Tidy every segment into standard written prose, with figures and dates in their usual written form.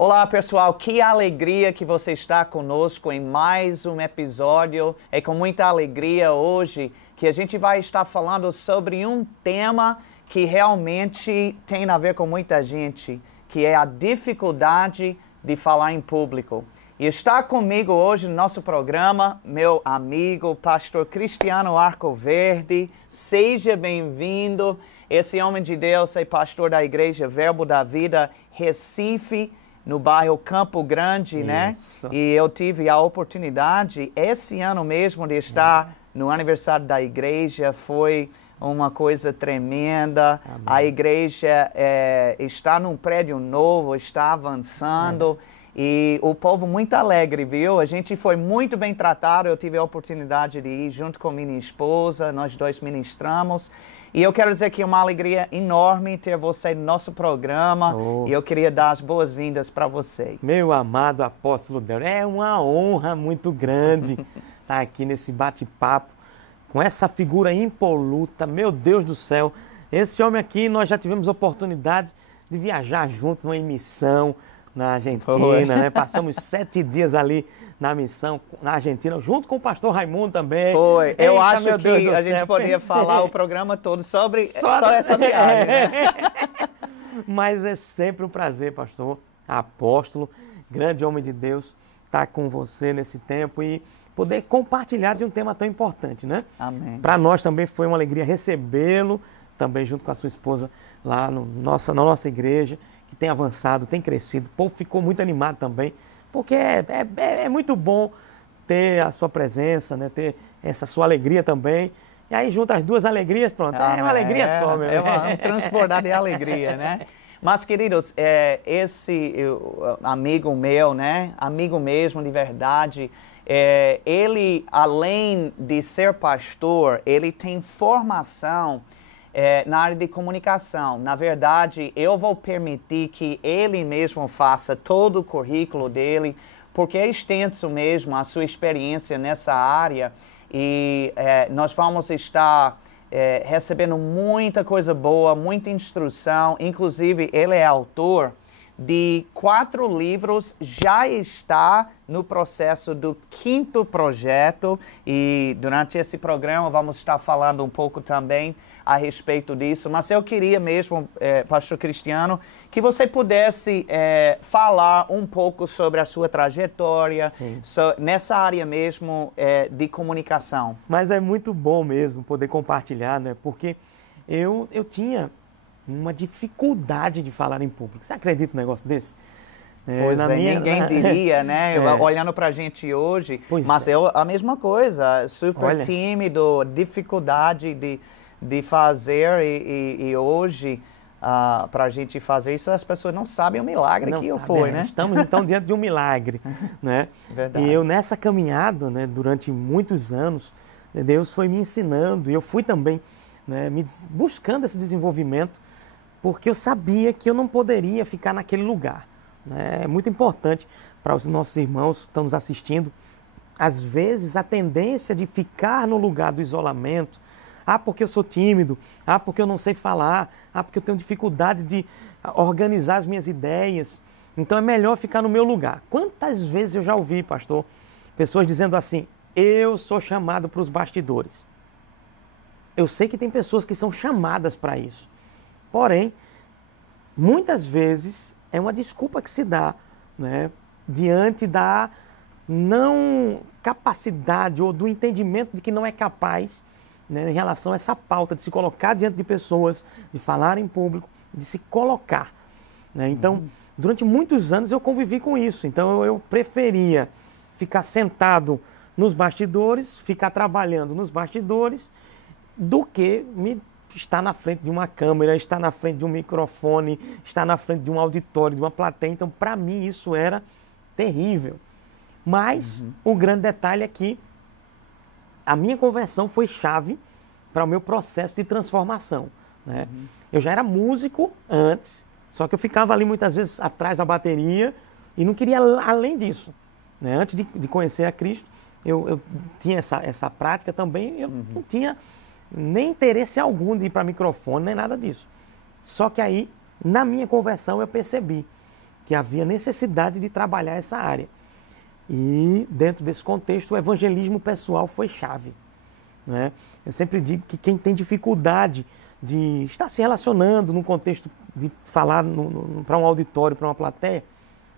Olá pessoal, que alegria que você está conosco em mais um episódio. É com muita alegria hoje que a gente vai estar falando sobre um tema que realmente tem a ver com muita gente, que é a dificuldade de falar em público. E está comigo hoje no nosso programa meu amigo, pastor Cristiano Arcoverde. Seja bem-vindo. Esse homem de Deus é pastor da Igreja Verbo da Vida, Recife, no bairro Campo Grande, né? E eu tive a oportunidade, esse ano mesmo, de estar no aniversário da igreja. Foi uma coisa tremenda. Amém. A igreja está num prédio novo, está avançando. E o povo muito alegre, viu? A gente foi muito bem tratado. Eu tive a oportunidade de ir junto com minha esposa, nós dois ministramos. E eu quero dizer que é uma alegria enorme ter você no nosso programa. E eu queria dar as boas-vindas para você. Meu amado apóstolo Del, é uma honra muito grande estar aqui nesse bate-papo com essa figura impoluta. Meu Deus do céu, esse homem aqui, nós já tivemos oportunidade de viajar juntos numa missão na Argentina, né? Passamos 7 dias ali na missão na Argentina, junto com o pastor Raimundo também. Foi. Eu acho que a gente poderia falar o programa todo sobre só essa viagem, né? Mas é sempre um prazer, pastor, apóstolo, grande homem de Deus, estar com você nesse tempo e poder compartilhar de um tema tão importante, né? Amém. Para nós também foi uma alegria recebê-lo, também junto com a sua esposa lá na nossa igreja, que tem avançado, tem crescido. O povo ficou muito animado também, porque é muito bom ter a sua presença, né? Ter essa sua alegria também. E aí junta as duas alegrias, pronto, é uma alegria só, meu. É um transbordar de alegria, né? Mas, queridos, esse amigo meu, né? Amigo mesmo, de verdade, ele, além de ser pastor, ele tem formação na área de comunicação. Na verdade, eu vou permitir que ele mesmo faça todo o currículo dele, porque é extenso mesmo a sua experiência nessa área e nós vamos estar recebendo muita coisa boa, muita instrução. Inclusive, ele é autor de 4 livros, já está no processo do 5º projeto e durante esse programa vamos estar falando um pouco também a respeito disso. Mas eu queria mesmo, pastor Cristiano, que você pudesse falar um pouco sobre a sua trajetória nessa área mesmo de comunicação. Mas é muito bom mesmo poder compartilhar, né? Porque eu tinha uma dificuldade de falar em público. Você acredita num negócio desse? Pois ninguém diria, né? Olhando pra gente hoje. Mas é a mesma coisa, super tímido, dificuldade de fazer e hoje, pra gente fazer isso, as pessoas não sabem o milagre que eu fui, né? Estamos então diante de um milagre, né? Verdade. E eu nessa caminhada, né, durante muitos anos, Deus foi me ensinando e eu fui também, né, buscando esse desenvolvimento, porque eu sabia que eu não poderia ficar naquele lugar, né? É muito importante para os nossos irmãos que estão nos assistindo. Às vezes, a tendência de ficar no lugar do isolamento, porque eu sou tímido, porque eu não sei falar, porque eu tenho dificuldade de organizar as minhas ideias, então é melhor ficar no meu lugar. Quantas vezes eu já ouvi, pastor, pessoas dizendo assim, eu sou chamado para os bastidores. Eu sei que tem pessoas que são chamadas para isso. Porém, muitas vezes é uma desculpa que se dá, né, diante da não capacidade ou do entendimento de que não é capaz, né, em relação a essa pauta de se colocar diante de pessoas, de falar em público, de se colocar, né? Então, durante muitos anos eu convivi com isso. Então, eu preferia ficar sentado nos bastidores, ficar trabalhando nos bastidores, do que estar na frente de uma câmera, estar na frente de um microfone, estar na frente de um auditório, de uma plateia. Então, para mim, isso era terrível. Mas o grande detalhe é que a minha conversão foi chave para o meu processo de transformação, né? Eu já era músico antes, só que eu ficava ali muitas vezes atrás da bateria e não queria além disso, né? Antes de conhecer a Cristo, eu tinha essa prática também, eu não tinha nem interesse algum de ir para microfone, nem nada disso. Só que aí, na minha conversão, eu percebi que havia necessidade de trabalhar essa área. E dentro desse contexto, o evangelismo pessoal foi chave, né? Eu sempre digo que quem tem dificuldade de estar se relacionando num contexto de falar para um auditório, para uma plateia,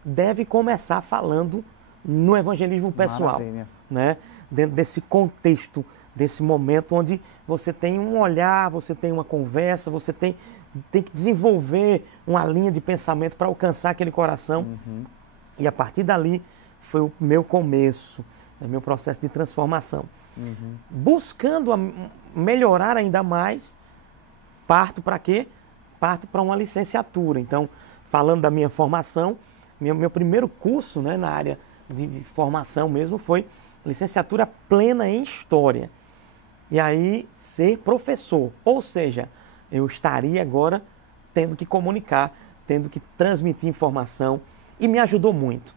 deve começar falando no evangelismo pessoal. Maravilha. Né? Dentro desse contexto, desse momento onde você tem um olhar, você tem uma conversa, você tem que desenvolver uma linha de pensamento para alcançar aquele coração. E a partir dali foi o meu começo, né? Meu processo de transformação. Buscando melhorar ainda mais, parto para quê? Parto para uma licenciatura. Então, falando da minha formação, meu primeiro curso, né, na área de formação mesmo foi licenciatura plena em História. E aí, ser professor. Ou seja, eu estaria agora tendo que comunicar, tendo que transmitir informação, e me ajudou muito.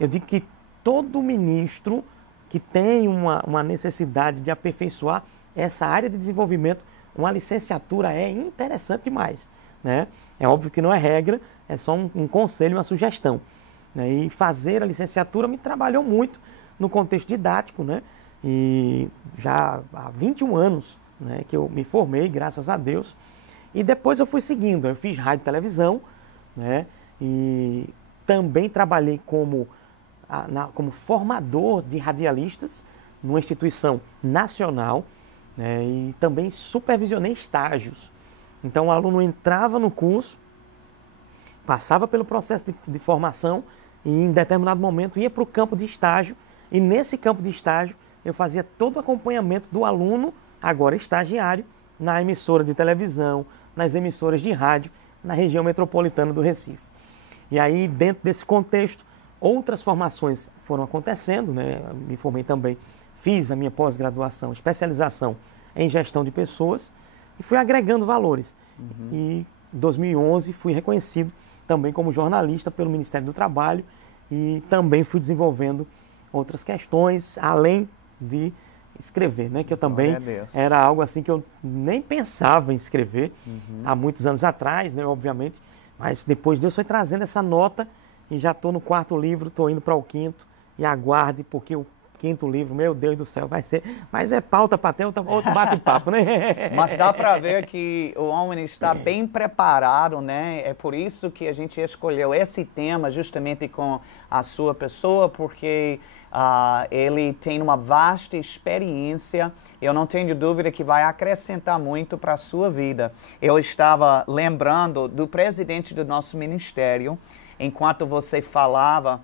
Eu digo que todo ministro que tem uma necessidade de aperfeiçoar essa área de desenvolvimento, uma licenciatura é interessante demais, né? É óbvio que não é regra, é só um conselho, uma sugestão, né? E fazer a licenciatura me trabalhou muito no contexto didático, né? E já há 21 anos, né, que eu me formei, graças a Deus. E depois eu fui seguindo, eu fiz rádio e televisão, né? E também trabalhei como formador de radialistas numa instituição nacional, né? E também supervisionei estágios. Então o aluno entrava no curso, passava pelo processo de formação e em determinado momento ia para o campo de estágio, e nesse campo de estágio eu fazia todo o acompanhamento do aluno, agora estagiário, na emissora de televisão, nas emissoras de rádio, na região metropolitana do Recife. E aí, dentro desse contexto, outras formações foram acontecendo, né? Me formei também, fiz a minha pós-graduação, especialização em gestão de pessoas e fui agregando valores. E em 2011 fui reconhecido também como jornalista pelo Ministério do Trabalho e também fui desenvolvendo outras questões, além de escrever, né? Que eu também era algo assim que eu nem pensava em escrever há muitos anos atrás, né? Obviamente, mas depois Deus foi trazendo essa nota e já estou no 4º livro, estou indo para o 5º e aguarde, porque o 5º livro, meu Deus do céu, vai ser, mas é pauta para ter outro bate-papo, né? Mas dá para ver que o homem está bem preparado, né? É por isso que a gente escolheu esse tema justamente com a sua pessoa, porque ele tem uma vasta experiência. Eu não tenho dúvida que vai acrescentar muito para a sua vida. Eu estava lembrando do presidente do nosso ministério, enquanto você falava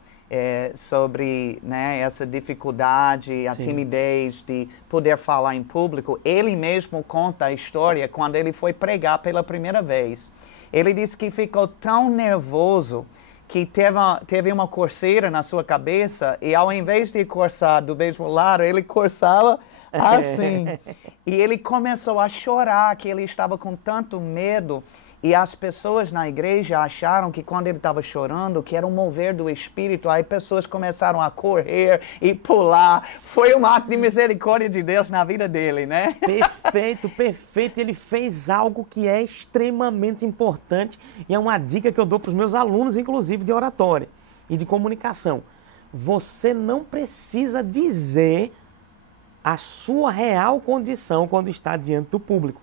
sobre, né, essa dificuldade, a timidez de poder falar em público. Ele mesmo conta a história quando ele foi pregar pela primeira vez. Ele disse que ficou tão nervoso que teve uma coceira na sua cabeça e ao invés de coçar do mesmo lado, ele coçava assim. E ele começou a chorar, que ele estava com tanto medo. E as pessoas na igreja acharam que quando ele estava chorando, que era um mover do Espírito. Aí pessoas começaram a correr e pular. Foi um ato de misericórdia de Deus na vida dele, né? Perfeito, perfeito. Ele fez algo que é extremamente importante e é uma dica que eu dou para os meus alunos, inclusive de oratória e de comunicação. Você não precisa dizer a sua real condição quando está diante do público.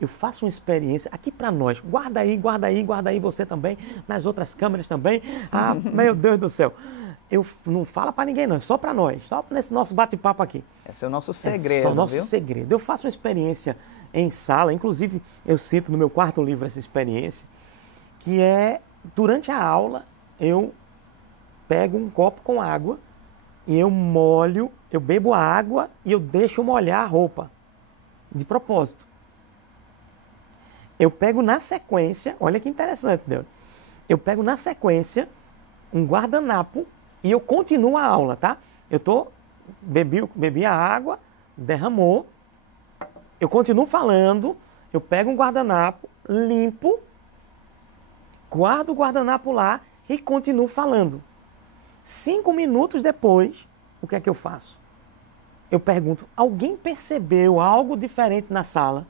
Eu faço uma experiência aqui para nós. Guarda aí você também, nas outras câmeras também. Ah, meu Deus do céu. Eu não falo para ninguém não, é só para nós, só nesse nosso bate-papo aqui. Esse é o nosso segredo, é só o nosso viu? segredo. Eu faço uma experiência em sala, inclusive eu cito no meu 4º livro essa experiência, que é, durante a aula, eu pego um copo com água e eu molho, eu bebo a água e eu deixo molhar a roupa, de propósito. Eu pego na sequência, olha que interessante, Deus. Eu pego na sequência um guardanapo e eu continuo a aula, tá? Bebi a água, derramou, eu continuo falando, eu pego um guardanapo, limpo, guardo o guardanapo lá e continuo falando. 5 minutos depois, o que é que eu faço? Eu pergunto, alguém percebeu algo diferente na sala?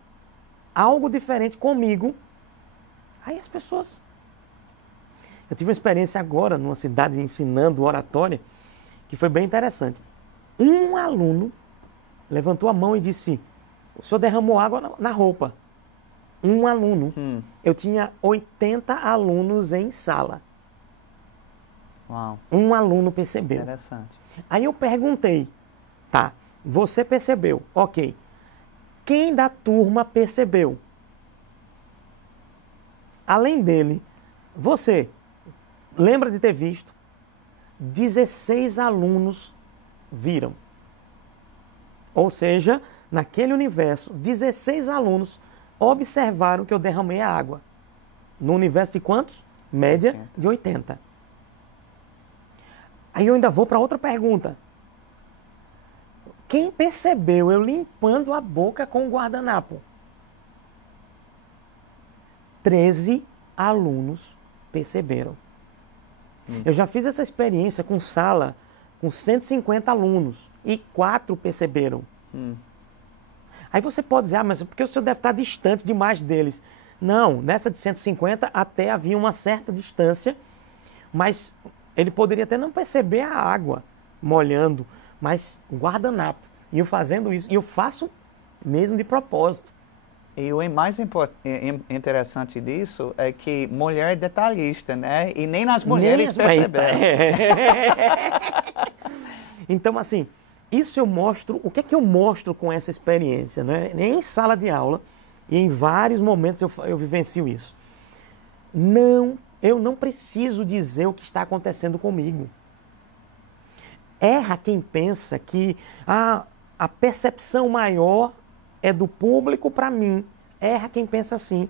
Algo diferente comigo? Aí as pessoas... Eu tive uma experiência agora numa cidade ensinando oratória, que foi bem interessante. Um aluno levantou a mão e disse, o senhor derramou água na roupa. Um aluno. Eu tinha 80 alunos em sala. Uau. Um aluno percebeu. Interessante. Aí eu perguntei, tá, você percebeu, ok. Quem da turma percebeu? Além dele, você lembra de ter visto? 16 alunos viram. Ou seja, naquele universo, 16 alunos observaram que eu derramei a água. No universo de quantos? Média de 80. Aí eu ainda vou para outra pergunta. Quem percebeu eu limpando a boca com o guardanapo? 13 alunos perceberam. Eu já fiz essa experiência com sala com 150 alunos e 4 perceberam. Aí você pode dizer, mas porque o senhor deve estar distante demais deles. Não, nessa de 150 até havia uma certa distância, mas ele poderia até não perceber a água molhando, mas o guardanapo. E eu fazendo isso, e eu faço mesmo de propósito. E o mais interessante disso é que mulher é detalhista, né? E nem as mulheres perceberam. Então, assim, isso eu mostro, o que é que eu mostro com essa experiência, né? Em sala de aula, e em vários momentos eu vivencio isso. Eu não preciso dizer o que está acontecendo comigo. Erra quem pensa que a percepção maior é do público para mim. Erra quem pensa assim.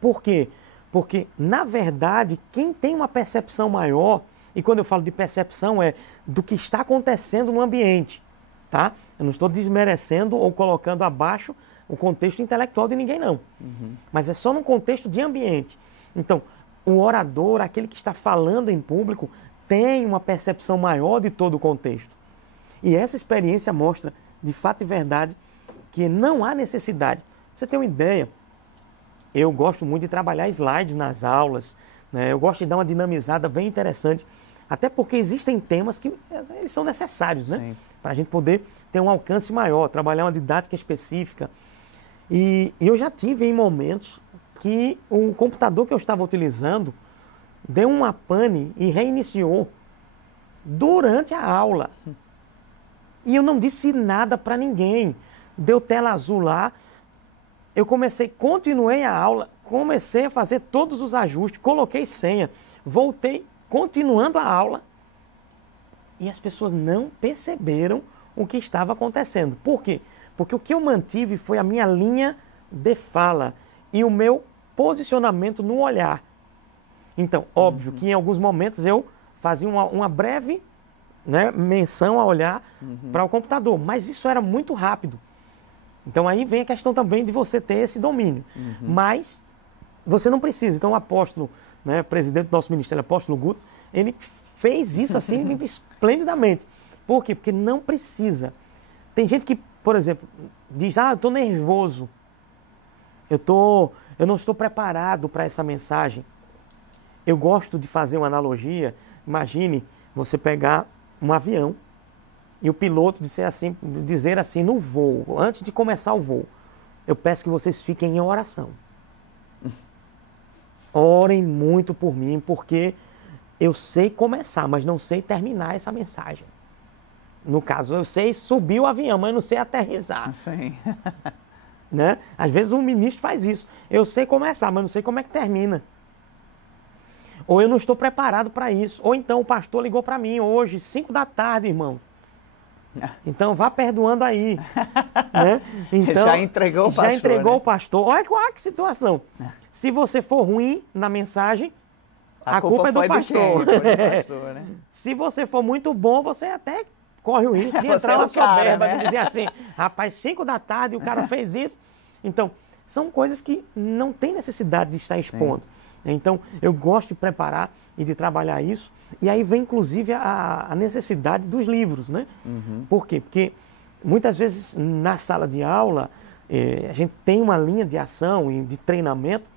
Por quê? Porque, na verdade, quem tem uma percepção maior, e quando eu falo de percepção é do que está acontecendo no ambiente, tá? Eu não estou desmerecendo ou colocando abaixo o contexto intelectual de ninguém, não. Mas é só no contexto de ambiente. Então, o orador, aquele que está falando em público, tem uma percepção maior de todo o contexto. E essa experiência mostra, de fato e verdade, que não há necessidade. Pra você ter uma ideia, eu gosto muito de trabalhar slides nas aulas, né? Eu gosto de dar uma dinamizada bem interessante, até porque existem temas que eles são necessários, né? Para a gente poder ter um alcance maior, trabalhar uma didática específica. E eu já tive em momentos que o computador que eu estava utilizando deu uma pane e reiniciou durante a aula. E eu não disse nada para ninguém. Deu tela azul lá. Eu continuei a aula, comecei a fazer todos os ajustes, coloquei senha, voltei, continuando a aula. E as pessoas não perceberam o que estava acontecendo. Por quê? Porque o que eu mantive foi a minha linha de fala e o meu posicionamento no olhar. Então, óbvio que em alguns momentos eu fazia uma breve, né, menção a olhar para o computador, mas isso era muito rápido. Então aí vem a questão também de você ter esse domínio. Mas você não precisa. Então o apóstolo, né, presidente do nosso ministério, apóstolo Guto, ele fez isso assim esplendidamente. Por quê? Porque não precisa. Tem gente que, por exemplo, diz, eu estou nervoso. Eu não estou preparado para essa mensagem. Eu gosto de fazer uma analogia. Imagine você pegar um avião e o piloto dizer assim no voo, antes de começar o voo, eu peço que vocês fiquem em oração. Orem muito por mim, porque eu sei começar, mas não sei terminar essa mensagem. No caso, eu sei subir o avião, mas não sei aterrissar. Sim. Né? Às vezes um ministro faz isso. Eu sei começar, mas não sei como é que termina. Ou eu não estou preparado para isso. Ou então o pastor ligou para mim hoje, 5 da tarde, irmão. Então vá perdoando aí. Né? Então, já entregou o pastor. Já entregou, né, o pastor. Olha que situação. Se você for ruim na mensagem, a culpa é do pastor. Né? Se você for muito bom, você até corre o risco de entrar na soberba, né? De dizer assim, rapaz, 5 da tarde o cara fez isso. Então, são coisas que não tem necessidade de estar expondo. Então, eu gosto de preparar e de trabalhar isso. E aí vem, inclusive, a necessidade dos livros, né? Por quê? Porque, muitas vezes, na sala de aula, a gente tem uma linha de ação e de treinamento,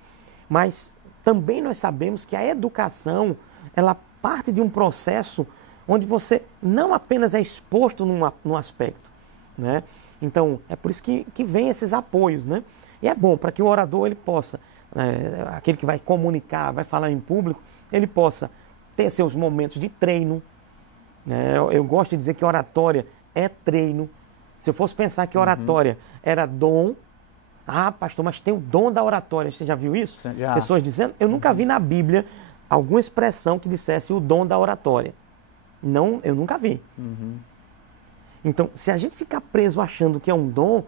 mas também nós sabemos que a educação, ela parte de um processo onde você não apenas é exposto num aspecto, né? Então, é por isso que vem esses apoios, né? E é bom para que o orador ele possa, aquele que vai comunicar, vai falar em público, ele possa ter seus momentos de treino. Né? Eu gosto de dizer que oratória é treino. Se eu fosse pensar que oratória era dom, pastor, mas tem o dom da oratória. Você já viu isso? Já. Pessoas dizendo, eu nunca vi na Bíblia alguma expressão que dissesse o dom da oratória. Não, eu nunca vi. Então, se a gente ficar preso achando que é um dom,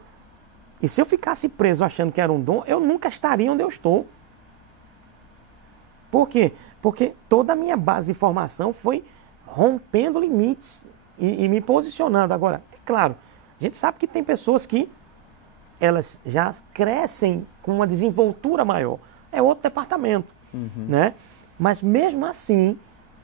e se eu ficasse preso achando que era um dom, eu nunca estaria onde eu estou. Por quê? Porque toda a minha base de formação foi rompendo limites e me posicionando. Agora, é claro, a gente sabe que tem pessoas que elas já crescem com uma desenvoltura maior. É outro departamento, né? Mas mesmo assim,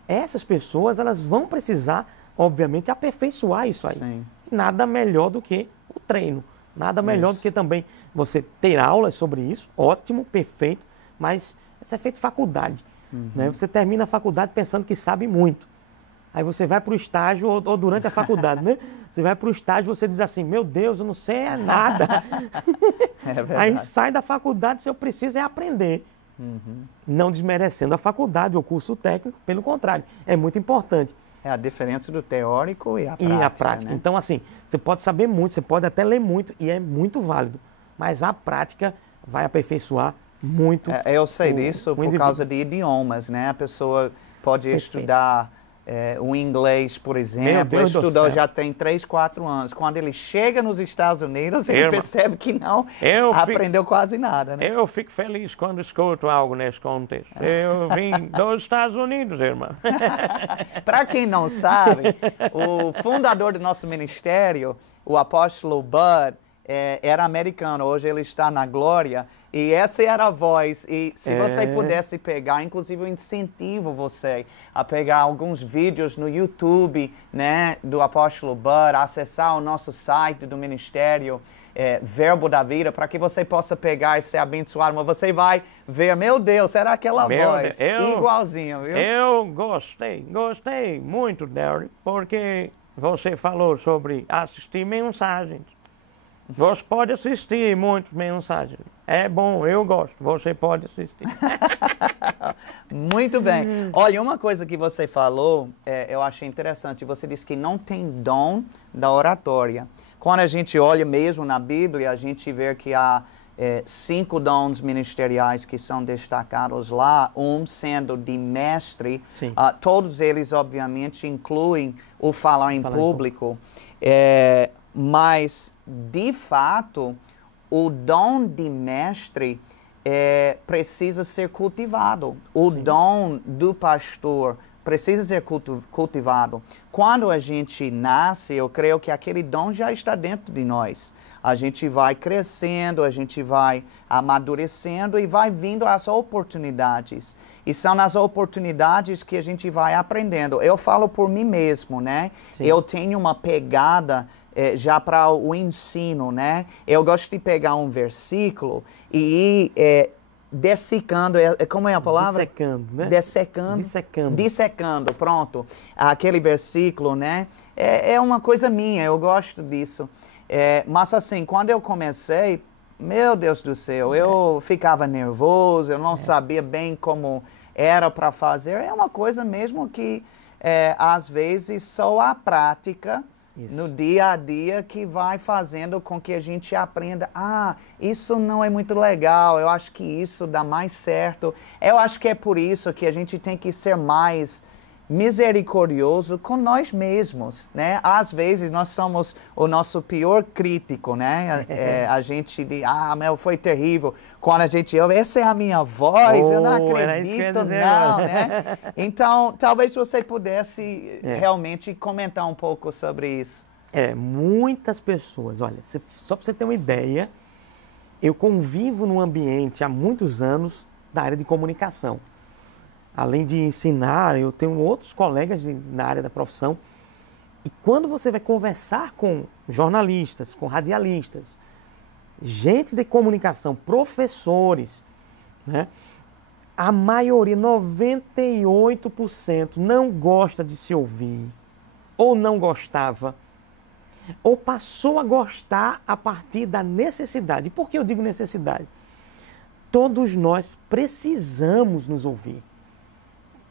essas pessoas elas vão precisar, obviamente, aperfeiçoar isso aí. Sim. Nada melhor do que o treino. Nada melhor do que também você ter aulas sobre isso. Ótimo, perfeito. Mas isso é feito faculdade. Né? Você termina a faculdade pensando que sabe muito. Aí você vai para o estágio, ou durante a faculdade, né? Você vai para o estágio e você diz assim, meu Deus, eu não sei nada. Aí sai da faculdade, se eu preciso é aprender. Não desmerecendo a faculdade, o curso técnico, pelo contrário, é muito importante. É a diferença do teórico e a prática. Né? Então, assim, você pode saber muito, você pode até ler muito, e é muito válido. Mas a prática vai aperfeiçoar muito. Eu sei disso por causa de idiomas, né? A pessoa pode estudar o inglês, por exemplo, estudou já tem 3, 4 anos. Quando ele chega nos Estados Unidos, ele percebe que não aprendeu quase nada, né? Eu fico feliz quando escuto algo nesse contexto. Eu vim dos Estados Unidos, irmão. Para quem não sabe, o fundador do nosso ministério, o apóstolo Bud, era americano, hoje ele está na glória, e essa era a voz, e se você pudesse pegar, inclusive eu incentivo você a pegar alguns vídeos no YouTube, né, do apóstolo Bud, acessar o nosso site do ministério, Verbo da Vida, para que você possa pegar e ser abençoado, mas você vai ver, meu Deus, era aquela voz, igualzinho, viu? Eu gostei muito, Derek, porque você falou sobre assistir mensagens. Você pode assistir muitas mensagens. É bom, eu gosto. Você pode assistir. Muito bem. Olha, uma coisa que você falou, eu achei interessante. Você disse que não tem dom da oratória. Quando a gente olha mesmo na Bíblia, a gente vê que há 5 dons ministeriais que são destacados lá, um sendo de mestre. Todos eles, obviamente, incluem o falar em público. Mas, de fato, o dom de mestre precisa ser cultivado. O dom do pastor precisa ser cultivado. Quando a gente nasce, eu creio que aquele dom já está dentro de nós. A gente vai crescendo, a gente vai amadurecendo e vai vindo as oportunidades. E são nas oportunidades que a gente vai aprendendo. Eu falo por mim mesmo, né? Eu tenho uma pegada já para o ensino, né? Eu gosto de pegar um versículo e ir dessecando, como é a palavra? Dissecando, né? Dissecando, pronto. Aquele versículo, né? É uma coisa minha, eu gosto disso. Mas assim, quando eu comecei, meu Deus do céu, eu ficava nervoso, eu não sabia bem como era para fazer. É uma coisa mesmo que, às vezes, só a prática no dia a dia que vai fazendo com que a gente aprenda, isso não é muito legal, eu acho que isso dá mais certo. Eu acho que é por isso que a gente tem que ser mais misericordioso com nós mesmos, né? Às vezes nós somos o nosso pior crítico, né? A gente diz, meu, foi terrível. Quando a gente ouve, essa é a minha voz, eu não acredito, não, né? Então, talvez você pudesse realmente comentar um pouco sobre isso. Muitas pessoas, olha, só para você ter uma ideia, eu convivo num ambiente há muitos anos da área de comunicação. Além de ensinar, eu tenho outros colegas na área da profissão. E quando você vai conversar com jornalistas, com radialistas, gente de comunicação, professores, né? A maioria, 98%, não gosta de se ouvir, ou não gostava, ou passou a gostar a partir da necessidade. Por que eu digo necessidade? Todos nós precisamos nos ouvir.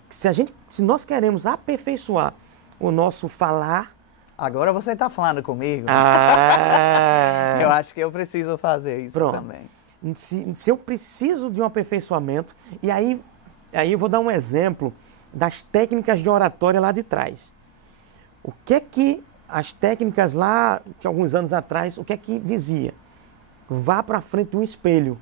Se nós queremos aperfeiçoar o nosso falar... Agora você está falando comigo. Eu acho que eu preciso fazer isso também. Se eu preciso de um aperfeiçoamento, e aí eu vou dar um exemplo das técnicas de oratória lá de trás. O que é que as técnicas lá, de alguns anos atrás, o que é que dizia? Vá para frente de um espelho.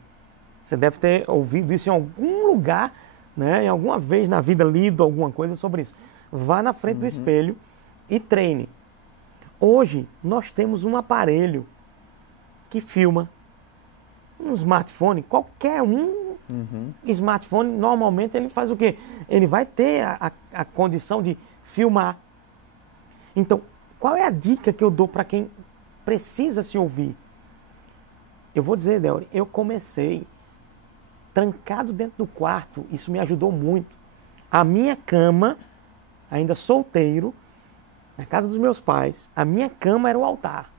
Você deve ter ouvido isso em algum lugar, né? Em alguma vez na vida, lido alguma coisa sobre isso. Vá na frente do espelho e treine. Hoje, nós temos um aparelho que filma. Um smartphone, qualquer smartphone, normalmente ele faz o quê? Ele vai ter a condição de filmar. Então, qual é a dica que eu dou para quem precisa se ouvir? Eu vou dizer, Delry, eu comecei trancado dentro do quarto, isso me ajudou muito. A minha cama, ainda solteiro, na casa dos meus pais, a minha cama era o altar.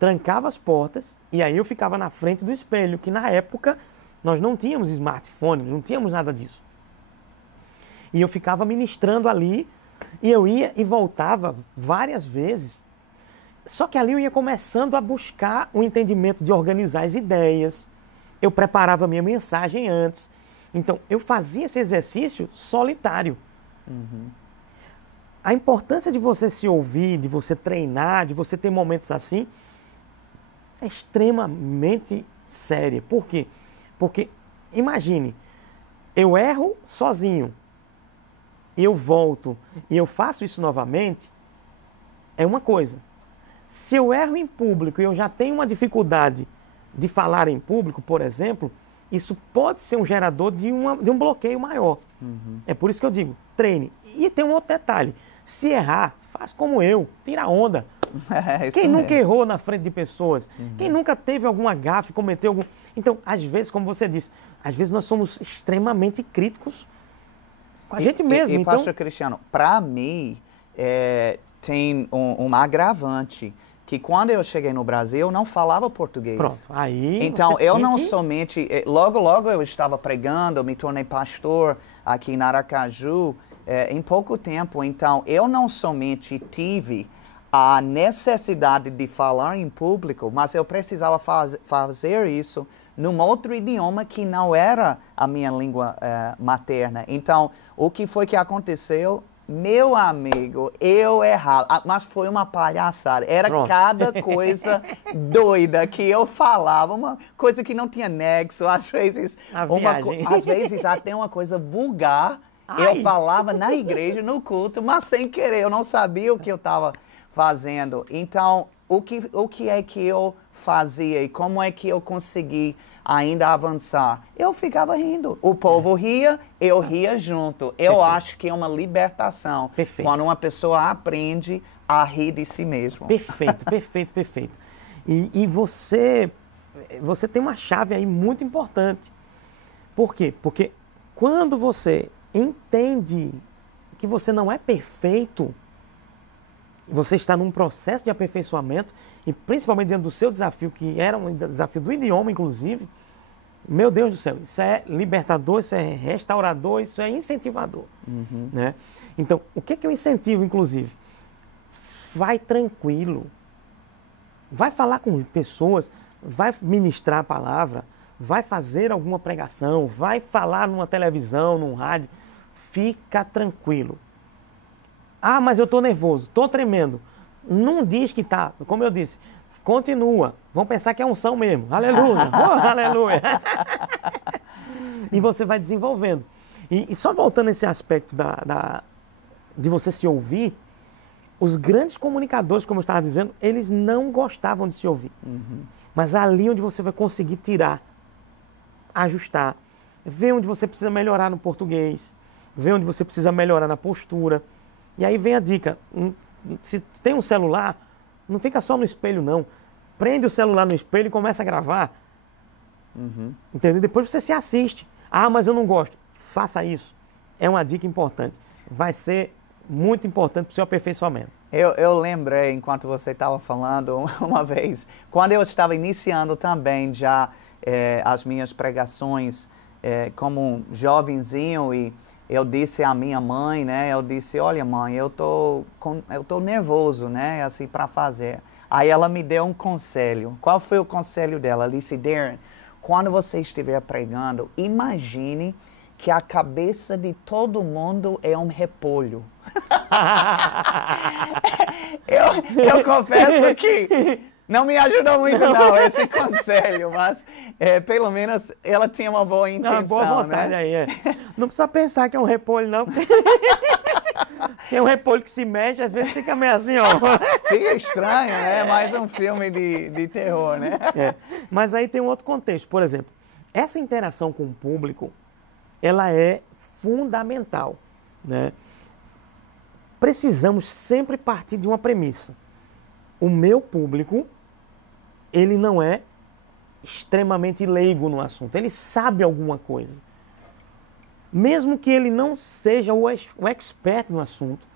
Trancava as portas e aí eu ficava na frente do espelho, que na época nós não tínhamos smartphone, não tínhamos nada disso. E eu ficava ministrando ali e eu ia e voltava várias vezes. Só que ali eu ia começando a buscar o entendimento de organizar as ideias. Eu preparava a minha mensagem antes. Então, eu fazia esse exercício solitário. A importância de você se ouvir, de você treinar, de você ter momentos assim, é extremamente séria. Por quê? Porque, imagine, eu erro sozinho, eu volto e eu faço isso novamente, é uma coisa. Se eu erro em público e eu já tenho uma dificuldade de falar em público, por exemplo, isso pode ser um gerador de um bloqueio maior. É por isso que eu digo, treine. E tem um outro detalhe, se errar, faz como eu, tira onda. Quem nunca errou na frente de pessoas? Quem nunca teve alguma gafe, cometeu algum... Então, às vezes, como você disse, às vezes nós somos extremamente críticos com a gente mesmo. Então... Pastor Cristiano, para mim, tem um agravante, que quando eu cheguei no Brasil, eu não falava português. Pronto, aí então, eu não somente... Logo eu estava pregando, me tornei pastor aqui em Aracaju, em pouco tempo. Então, eu não somente tive a necessidade de falar em público, mas eu precisava fazer isso num outro idioma que não era a minha língua materna. Então, o que foi que aconteceu? Meu amigo, eu errava, mas foi uma palhaçada. Era cada coisa doida que eu falava, uma coisa que não tinha nexo, às vezes até uma coisa vulgar. Eu falava na igreja, no culto, mas sem querer, eu não sabia o que eu estava fazendo. Então, o que é que eu fazia e como é que eu consegui ainda avançar? Eu ficava rindo. O povo ria, eu ria junto. Eu acho que é uma libertação. Perfeito. Quando uma pessoa aprende a rir de si mesmo. Perfeito, perfeito, perfeito. E você tem uma chave aí muito importante. Por quê? Porque quando você entende que você não é perfeito, você está num processo de aperfeiçoamento, e principalmente dentro do seu desafio, que era um desafio do idioma, inclusive, meu Deus do céu, isso é libertador, isso é restaurador, isso é incentivador. Né? Então, o que eu incentivo, inclusive? Vai tranquilo. Vai falar com pessoas, vai ministrar a palavra, vai fazer alguma pregação, vai falar numa televisão, num rádio. Fica tranquilo. Ah, mas eu estou nervoso, estou tremendo. Não diz que está, como eu disse, continua. Vão pensar que é unção mesmo. Aleluia, oh, aleluia. E você vai desenvolvendo. E só voltando a esse aspecto de você se ouvir, os grandes comunicadores, como eu estava dizendo, eles não gostavam de se ouvir. Mas ali onde você vai conseguir tirar, ajustar, ver onde você precisa melhorar no português, ver onde você precisa melhorar na postura. E aí vem a dica, se tem um celular, não fica só no espelho não. Prende o celular no espelho e começa a gravar. Entendeu? Depois você se assiste. Ah, mas eu não gosto. Faça isso. É uma dica importante. Vai ser muito importante para o seu aperfeiçoamento. Eu lembrei, enquanto você estava falando, uma vez, quando eu estava iniciando também já as minhas pregações como um jovenzinho, e eu disse à minha mãe, né, eu disse, olha mãe, eu tô nervoso, né, assim, para fazer. Aí ela me deu um conselho. Qual foi o conselho dela? Ela disse, Darren, quando você estiver pregando, imagine que a cabeça de todo mundo é um repolho. eu confesso que não me ajudou muito não esse conselho, mas pelo menos ela tinha uma boa intenção, boa vontade, né? aí, Não precisa pensar que é um repolho, não. Tem um repolho que se mexe, às vezes fica meio assim, ó. Fica estranho, né? Mais um filme de terror, né? Mas aí tem um outro contexto. Por exemplo, essa interação com o público, ela é fundamental, né? Precisamos sempre partir de uma premissa. O meu público, ele não é extremamente leigo no assunto. Ele sabe alguma coisa. Mesmo que ele não seja o expert no assunto,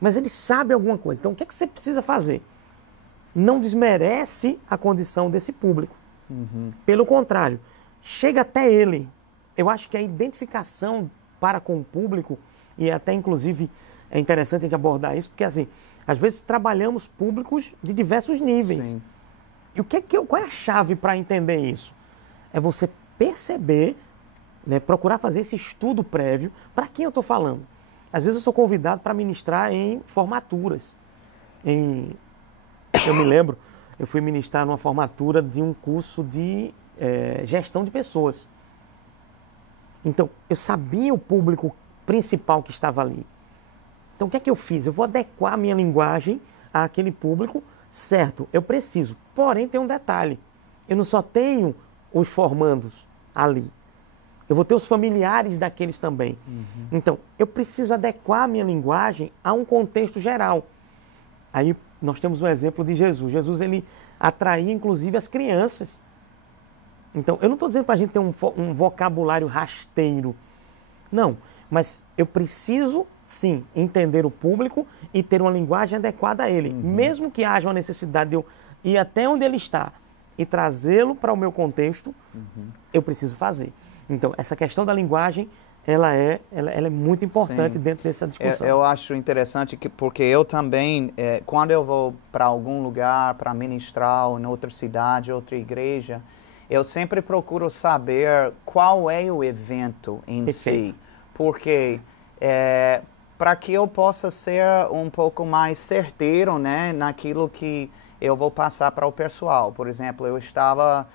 mas ele sabe alguma coisa. Então, o que é que você precisa fazer? Não desmerece a condição desse público. Pelo contrário, chega até ele. Eu acho que a identificação para com o público, e até inclusive é interessante a gente abordar isso, porque assim, às vezes trabalhamos públicos de diversos níveis. Sim. E qual é a chave para entender isso? É você perceber, né, procurar fazer esse estudo prévio para quem eu estou falando. Às vezes eu sou convidado para ministrar em formaturas. Eu me lembro, eu fui ministrar numa formatura de um curso de gestão de pessoas. Então, eu sabia o público principal que estava ali. Então, o que é que eu fiz? Eu vou adequar a minha linguagem àquele público, certo, eu preciso. Porém, tem um detalhe. Eu não só tenho os formandos ali. Eu vou ter os familiares daqueles também. Então, eu preciso adequar a minha linguagem a um contexto geral. Aí, nós temos um exemplo de Jesus. Jesus, ele atraía, inclusive, as crianças. Então, eu não estou dizendo para a gente ter um vocabulário rasteiro. Não, mas eu preciso, sim, entender o público e ter uma linguagem adequada a ele. Mesmo que haja uma necessidade de eu ir até onde ele está e trazê-lo para o meu contexto, eu preciso fazer. Então, essa questão da linguagem, ela é muito importante dentro dessa discussão. Eu acho interessante porque eu também, quando eu vou para algum lugar para ministrar, ou em outra cidade, outra igreja, eu sempre procuro saber qual é o evento em si, porque para que eu possa ser um pouco mais certeiro, né, naquilo que eu vou passar para o pessoal. Por exemplo, eu estava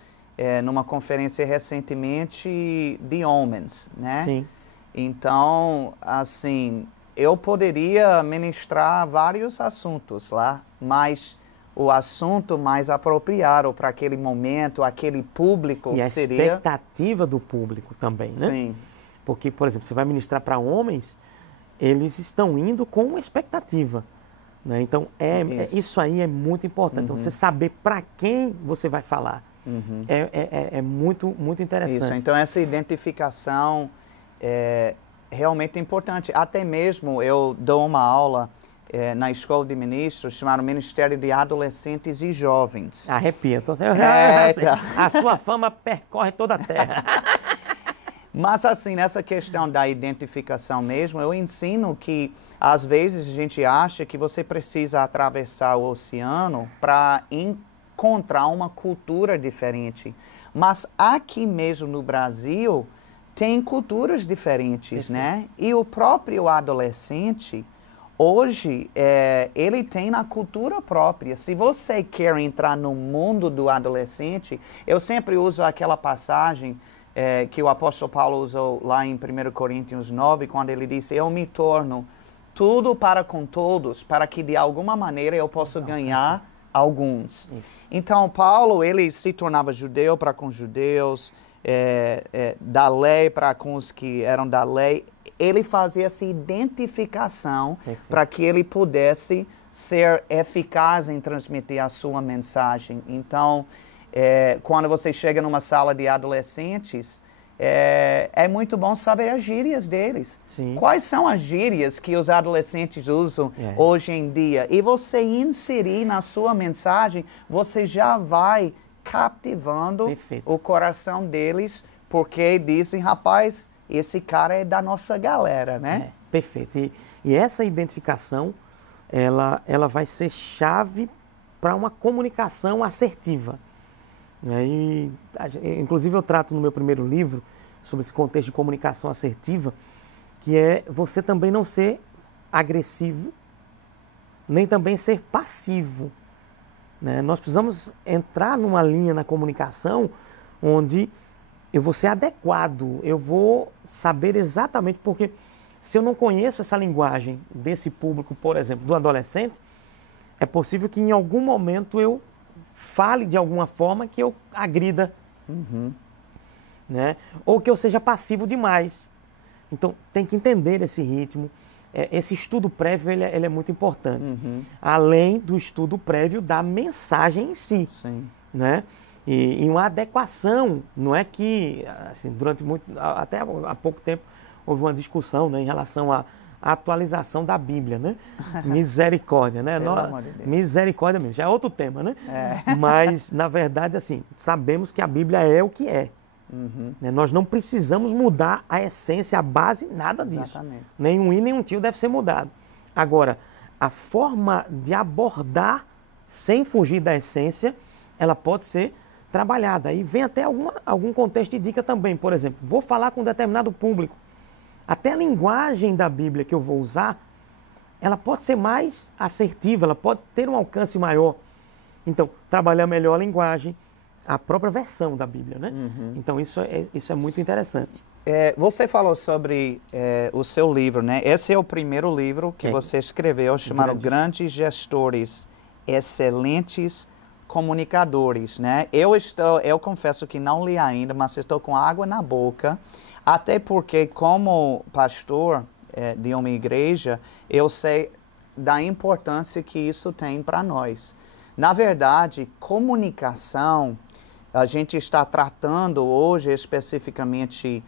numa conferência recentemente de homens, né? Sim. Então, assim, eu poderia ministrar vários assuntos lá, mas o assunto mais apropriado para aquele momento, aquele público e seria... a expectativa do público também, né? Sim. Porque, por exemplo, você vai ministrar para homens, eles estão indo com uma expectativa, né? Então, isso aí é muito importante. Então, você saber para quem você vai falar é muito, muito interessante. Isso, então essa identificação é realmente importante. Até mesmo eu dou uma aula na Escola de Ministros, chamada Ministério de Adolescentes e Jovens. Arrepia. A sua fama percorre toda a terra. Mas assim, nessa questão da identificação mesmo, eu ensino que às vezes a gente acha que você precisa atravessar o oceano para encontrar uma cultura diferente. Mas aqui mesmo no Brasil, tem culturas diferentes, né? E o próprio adolescente, hoje, ele tem na cultura própria. Se você quer entrar no mundo do adolescente, eu sempre uso aquela passagem que o apóstolo Paulo usou lá em 1 Coríntios 9, quando ele disse, eu me torno tudo para com todos, para que de alguma maneira eu possa ganhar alguns. Então, Paulo, ele se tornava judeu para com judeus, da lei para com os que eram da lei. Ele fazia essa identificação para que ele pudesse ser eficaz em transmitir a sua mensagem. Então, quando você chega numa sala de adolescentes, é muito bom saber as gírias deles. Sim. Quais são as gírias que os adolescentes usam hoje em dia? E você inserir na sua mensagem, você já vai captivando o coração deles, porque dizem, rapaz, esse cara é da nossa galera, né? Perfeito. E essa identificação, ela vai ser chave para uma comunicação assertiva. E, inclusive eu trato no meu primeiro livro sobre esse contexto de comunicação assertiva, que é você também não ser agressivo, nem também ser passivo. Né? Nós precisamos entrar numa linha na comunicação onde eu vou ser adequado, eu vou saber exatamente, porque se eu não conheço essa linguagem desse público, por exemplo, do adolescente, é possível que em algum momento eu fale de alguma forma que eu agrida, né? Ou que eu seja passivo demais. Então, tem que entender esse ritmo. Esse estudo prévio ele é muito importante. Além do estudo prévio da mensagem em si. Sim. Né? E uma adequação, não é que, assim, até há pouco tempo, houve uma discussão, né, em relação à atualização da Bíblia, né? Misericórdia, né? Misericórdia mesmo, já é outro tema, né? Mas, na verdade, assim, sabemos que a Bíblia é o que é. Né? Nós não precisamos mudar a essência, a base, nada disso. Exatamente. Nem um i, nem um tio deve ser mudado. Agora, a forma de abordar, sem fugir da essência, ela pode ser trabalhada. E vem até algum contexto de dica também. Por exemplo, vou falar com um determinado público. Até a linguagem da Bíblia que eu vou usar, ela pode ser mais assertiva, ela pode ter um alcance maior. Então, trabalhar melhor a linguagem, a própria versão da Bíblia, né? Então, isso é muito interessante. Você falou sobre o seu livro, né? Esse é o primeiro livro que você escreveu, chamado Grandes Gestores, Excelentes Comunicadores, né? Eu confesso que não li ainda, mas estou com água na boca. Até porque, como pastor de uma igreja, eu sei da importância que isso tem para nós. Na verdade, comunicação, a gente está tratando hoje especificamente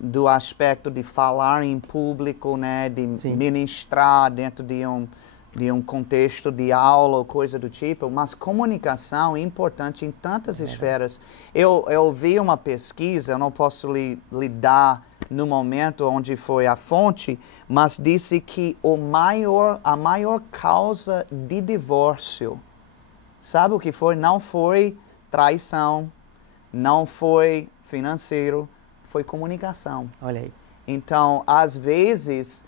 do aspecto de falar em público, né, de ministrar dentro de um contexto de aula ou coisa do tipo, mas comunicação é importante em tantas esferas. Eu vi uma pesquisa, eu não posso lhe dar no momento onde foi a fonte, mas disse que a maior causa de divórcio, sabe o que foi? Não foi traição, não foi financeiro, foi comunicação. Olha aí. Então, às vezes,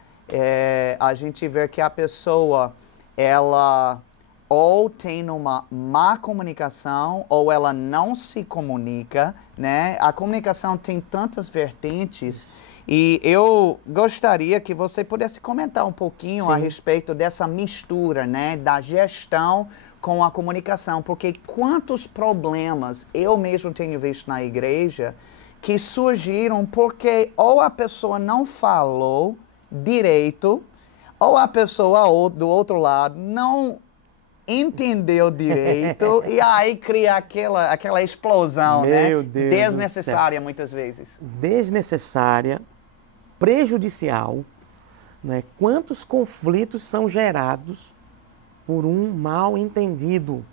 a gente vê que a pessoa, ela ou tem uma má comunicação, ou ela não se comunica, né? A comunicação tem tantas vertentes, e eu gostaria que você pudesse comentar um pouquinho a respeito dessa mistura, né? Da gestão com a comunicação, porque quantos problemas eu mesmo tenho visto na igreja que surgiram porque ou a pessoa não falou direito, ou a pessoa do outro lado não entendeu direito e aí cria aquela explosão, Meu né? Deus Desnecessária muitas vezes. Desnecessária, prejudicial, né? Quantos conflitos são gerados por um mal entendido?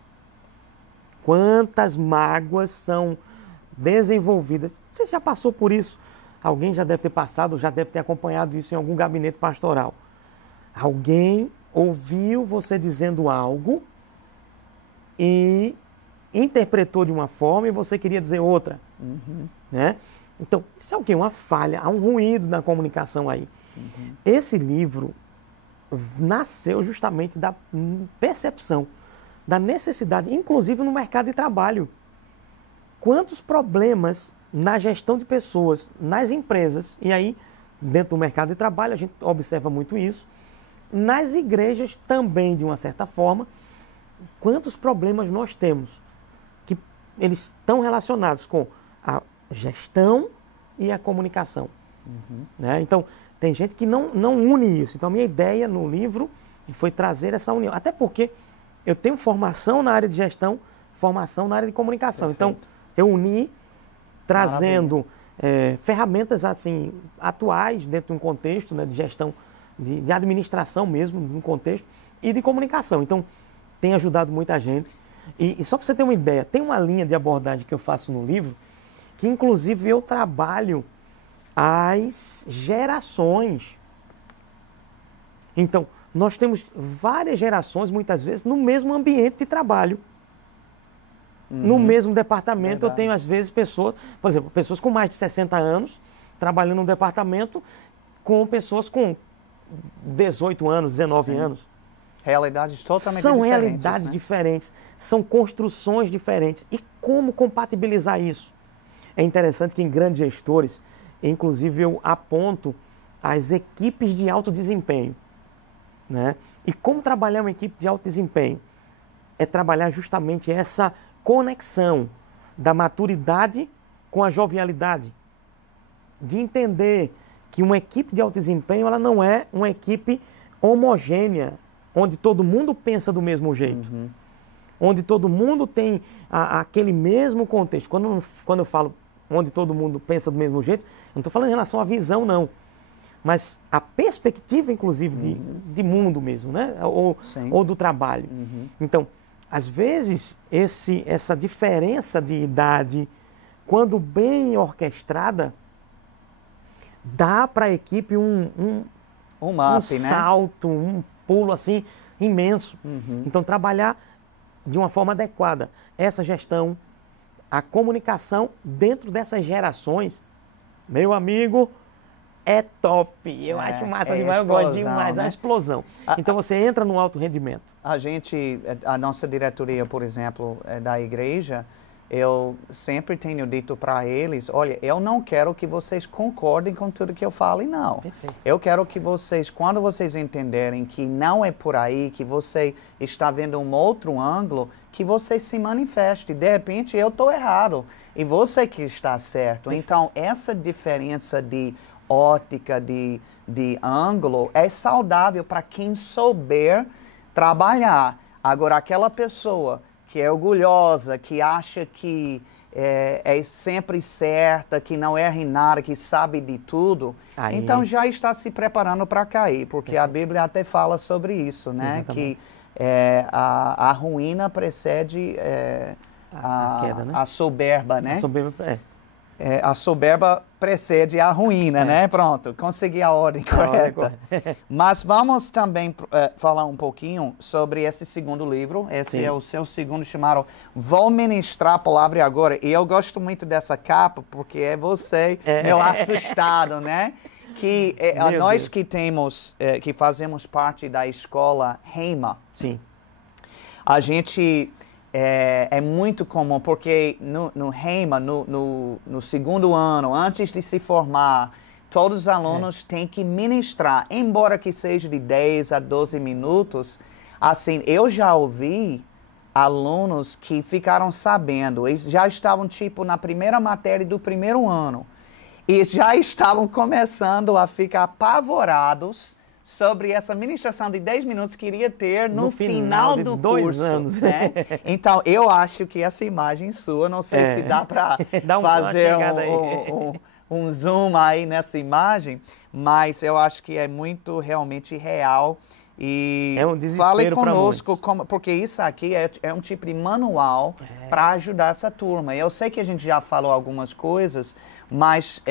Quantas mágoas são desenvolvidas? Você já passou por isso? Alguém já deve ter passado, já deve ter acompanhado isso em algum gabinete pastoral. Alguém ouviu você dizendo algo e interpretou de uma forma e você queria dizer outra. Né? Então, isso é o quê? Uma falha, há um ruído na comunicação aí. Esse livro nasceu justamente da percepção, da necessidade, inclusive no mercado de trabalho. Quantos problemas na gestão de pessoas, nas empresas, e aí, dentro do mercado de trabalho, a gente observa muito isso, nas igrejas também, de uma certa forma, quantos problemas nós temos, que eles estão relacionados com a gestão e a comunicação. Né? Então, tem gente que não une isso. Então, minha ideia no livro foi trazer essa união. Até porque eu tenho formação na área de gestão, formação na área de comunicação. Perfeito. Então, eu uni, trazendo ferramentas assim atuais dentro de um contexto, né, de gestão, de administração mesmo, de um contexto, e de comunicação. Então, tem ajudado muita gente. E só para você ter uma ideia, tem uma linha de abordagem que eu faço no livro, que inclusive eu trabalho as gerações. Então, nós temos várias gerações, muitas vezes, no mesmo ambiente de trabalho. No mesmo departamento. Verdade. Eu tenho, às vezes, pessoas, por exemplo, pessoas com mais de 60 anos, trabalhando num departamento com pessoas com 18 anos, 19 Sim. anos. Realidades totalmente São diferentes. São realidades diferentes, são construções diferentes. E como compatibilizar isso? É interessante que em grandes gestores, inclusive eu aponto as equipes de alto desempenho, né? E como trabalhar uma equipe de alto desempenho? É trabalhar justamente essa conexão da maturidade com a jovialidade. De entender que uma equipe de alto desempenho ela não é uma equipe homogênea, onde todo mundo pensa do mesmo jeito. Onde todo mundo tem aquele mesmo contexto. Quando eu falo onde todo mundo pensa do mesmo jeito, eu não estou falando em relação à visão, não. Mas a perspectiva, inclusive, de mundo mesmo, né? Ou do trabalho. Então, às vezes, essa diferença de idade, quando bem orquestrada, dá para a equipe um salto, um pulo assim imenso. Então, trabalhar de uma forma adequada essa gestão, a comunicação dentro dessas gerações, meu amigo, é top. Eu acho massa demais, eu gosto demais, né? A explosão. Então você entra no alto rendimento. A nossa diretoria, por exemplo, da igreja, eu sempre tenho dito para eles, olha, eu não quero que vocês concordem com tudo que eu falo, não. Perfeito. Eu quero que vocês, quando vocês entenderem que não é por aí, que você está vendo um outro ângulo, que você se manifeste. De repente, eu estou errado e você que está certo. Perfeito. Então, essa diferença de ótica, de ângulo, é saudável para quem souber trabalhar. Agora, aquela pessoa que é orgulhosa, que acha que é sempre certa, que não erra em nada, que sabe de tudo, então já está se preparando para cair, porque a Bíblia até fala sobre isso, né? Exatamente. Que a ruína precede a queda, né? A soberba, né? A soberba, a soberba precede a ruína, né? Pronto, consegui a ordem correta. Mas vamos também falar um pouquinho sobre esse segundo livro. Esse é o seu segundo, chamado Vou Ministrar a Palavra Agora. E eu gosto muito dessa capa, porque é você, meu assustado, né? Que nós que temos, que fazemos parte da escola Rhema. Sim. A gente... É muito comum, porque no Rhema, no segundo ano, antes de se formar, todos os alunos têm que ministrar, embora que seja de 10 a 12 minutos. Assim, eu já ouvi alunos que ficaram sabendo, eles já estavam tipo na primeira matéria do primeiro ano, e já estavam começando a ficar apavorados sobre essa ministração de 10 minutos que iria ter no final do 2 curso. Anos. Né? Então, eu acho que essa imagem sua, não sei se dá para fazer um zoom aí nessa imagem, mas eu acho que é muito realmente real. E é um desespero fale conosco, porque isso aqui é um tipo de manual para ajudar essa turma. Eu sei que a gente já falou algumas coisas, mas...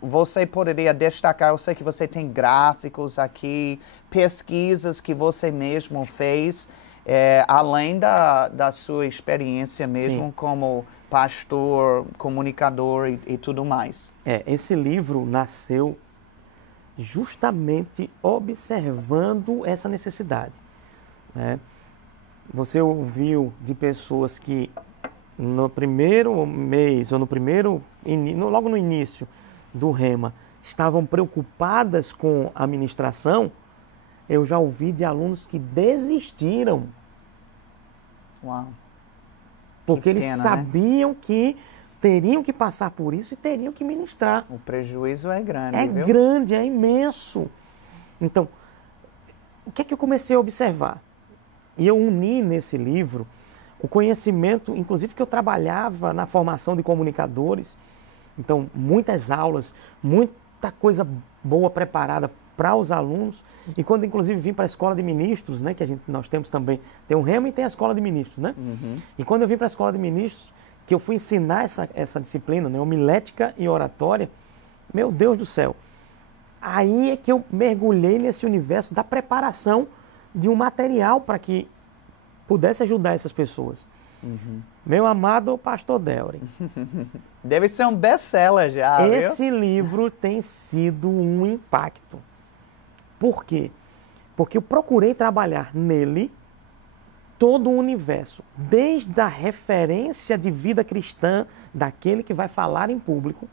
você poderia destacar, eu sei que você tem gráficos aqui, pesquisas que você mesmo fez, além da sua experiência mesmo como pastor, comunicador e tudo mais. Esse livro nasceu justamente observando essa necessidade, né? Você ouviu de pessoas que no primeiro mês ou logo no início do Rhema, estavam preocupadas com a ministração, eu já ouvi de alunos que desistiram. Uau. Porque eles sabiam que teriam que passar por isso e teriam que ministrar. O prejuízo é grande, viu? É grande, é imenso. Então, o que é que eu comecei a observar? E eu uni nesse livro o conhecimento, inclusive que eu trabalhava na formação de comunicadores, Então, muitas aulas, muita coisa boa preparada para os alunos. E quando, inclusive, vim para a escola de ministros, né, que nós temos também, tem o Rema e tem a escola de ministros, né? E quando eu vim para a escola de ministros, que eu fui ensinar essa disciplina, né, homilética e oratória, meu Deus do céu, aí é que eu mergulhei nesse universo da preparação de um material para que pudesse ajudar essas pessoas. Meu amado pastor Delry. Deve ser um best-seller já, Esse livro tem sido um impacto. Por quê? Porque eu procurei trabalhar nele todo o universo, desde a referência de vida cristã daquele que vai falar em público,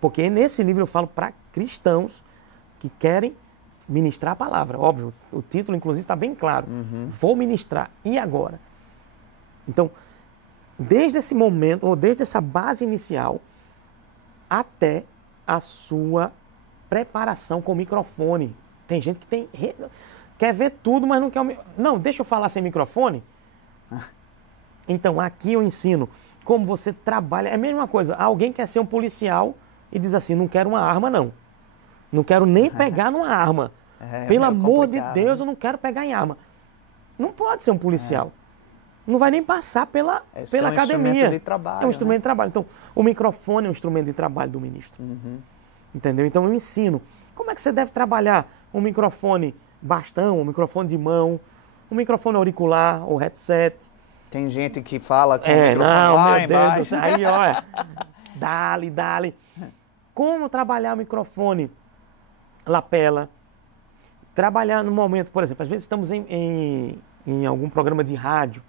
porque nesse livro eu falo para cristãos que querem ministrar a palavra. Óbvio, o título inclusive está bem claro. Vou ministrar. E agora? Então, desde esse momento, ou desde essa base inicial, até a sua preparação com o microfone. Tem gente que quer ver tudo, mas não quer... Não, deixa eu falar sem microfone. Então, aqui eu ensino como você trabalha. É a mesma coisa, alguém quer ser um policial e diz assim, não quero uma arma, não. Não quero nem pegar numa arma. Pelo amor de Deus, eu não quero pegar em arma. Não pode ser um policial. Não vai nem passar pela academia. Instrumento de trabalho, é um instrumento de trabalho. Então, o microfone é um instrumento de trabalho do ministro. Entendeu? Então, eu ensino. Como é que você deve trabalhar um microfone bastão, um microfone de mão, um microfone auricular ou headset? Tem gente que fala com meu Deus do céu. Aí, olha, dale. Como trabalhar o microfone lapela? Trabalhar no momento, por exemplo, às vezes estamos em algum programa de rádio,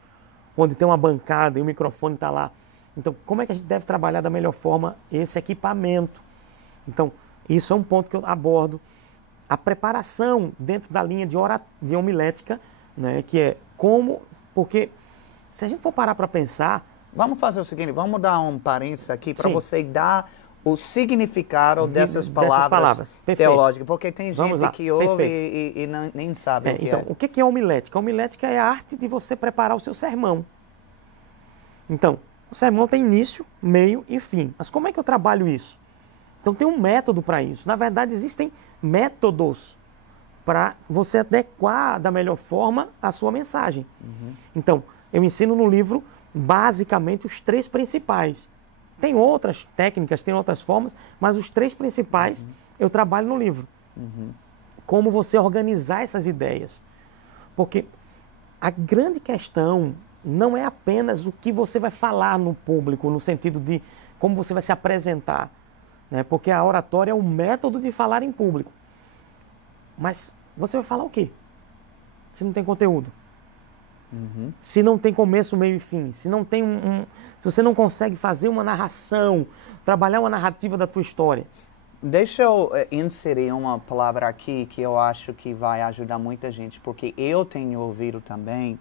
onde tem uma bancada e o microfone está lá. Então, como é que a gente deve trabalhar da melhor forma esse equipamento? Então, isso é um ponto que eu abordo. A preparação dentro da linha de homilética, né, que é como... Porque se a gente for parar para pensar... Vamos fazer o seguinte, vamos dar um parênteses aqui para você dar o significado dessas palavras teológicas, porque tem gente que ouve e nem sabe o que então, o que é homilética? A homilética é a arte de você preparar o seu sermão. Então, o sermão tem início, meio e fim. Mas como é que eu trabalho isso? Então, tem um método para isso. Na verdade, existem métodos para você adequar da melhor forma a sua mensagem. Então, eu ensino no livro, basicamente, os 3 principais. Tem outras técnicas, tem outras formas, mas os 3 principais eu trabalho no livro. Como você organizar essas ideias. Porque a grande questão não é apenas o que você vai falar no público, no sentido de como você vai se apresentar, né? Porque a oratória é um método de falar em público. Mas você vai falar o quê? Se não tem conteúdo. Se não tem começo, meio e fim, se não tem se você não consegue fazer uma narração, trabalhar uma narrativa da tua história. Deixa eu inserir uma palavra aqui que eu acho que vai ajudar muita gente, porque eu tenho ouvido também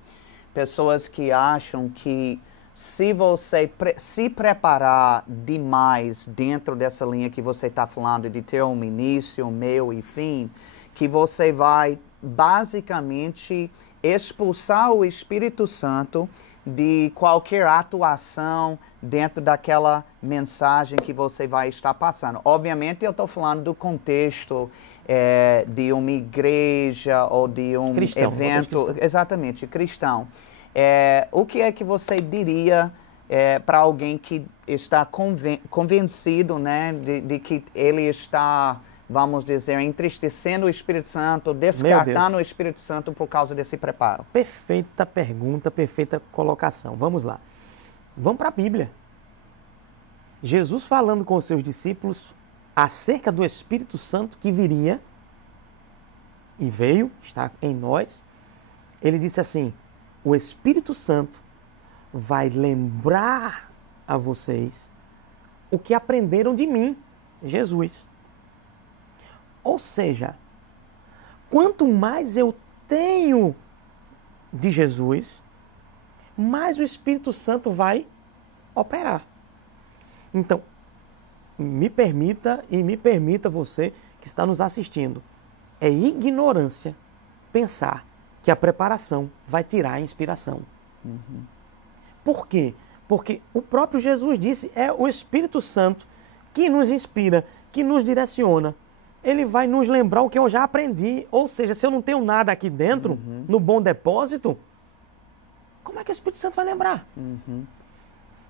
pessoas que acham que se você se preparar demais dentro dessa linha que você está falando de ter um início, um meio e fim, que você vai basicamente expulsar o Espírito Santo de qualquer atuação dentro daquela mensagem que você vai estar passando. Obviamente, eu estou falando do contexto de uma igreja ou de um evento, exatamente, cristão. O que é que você diria para alguém que está convencido, né, de que ele está, vamos dizer, entristecendo o Espírito Santo, descartando o Espírito Santo por causa desse preparo? Perfeita pergunta, perfeita colocação. Vamos lá. Vamos para a Bíblia. Jesus falando com os seus discípulos acerca do Espírito Santo que viria e veio, está em nós. Ele disse assim: o Espírito Santo vai lembrar a vocês o que aprenderam de mim, Jesus. Ou seja, quanto mais eu tenho de Jesus, mais o Espírito Santo vai operar. Então, me permita e me permita você que está nos assistindo, é ignorância pensar que a preparação vai tirar a inspiração. Por quê? Porque o próprio Jesus disse, é o Espírito Santo que nos inspira, que nos direciona, ele vai nos lembrar o que eu já aprendi. Ou seja, se eu não tenho nada aqui dentro, no bom depósito, como é que o Espírito Santo vai lembrar?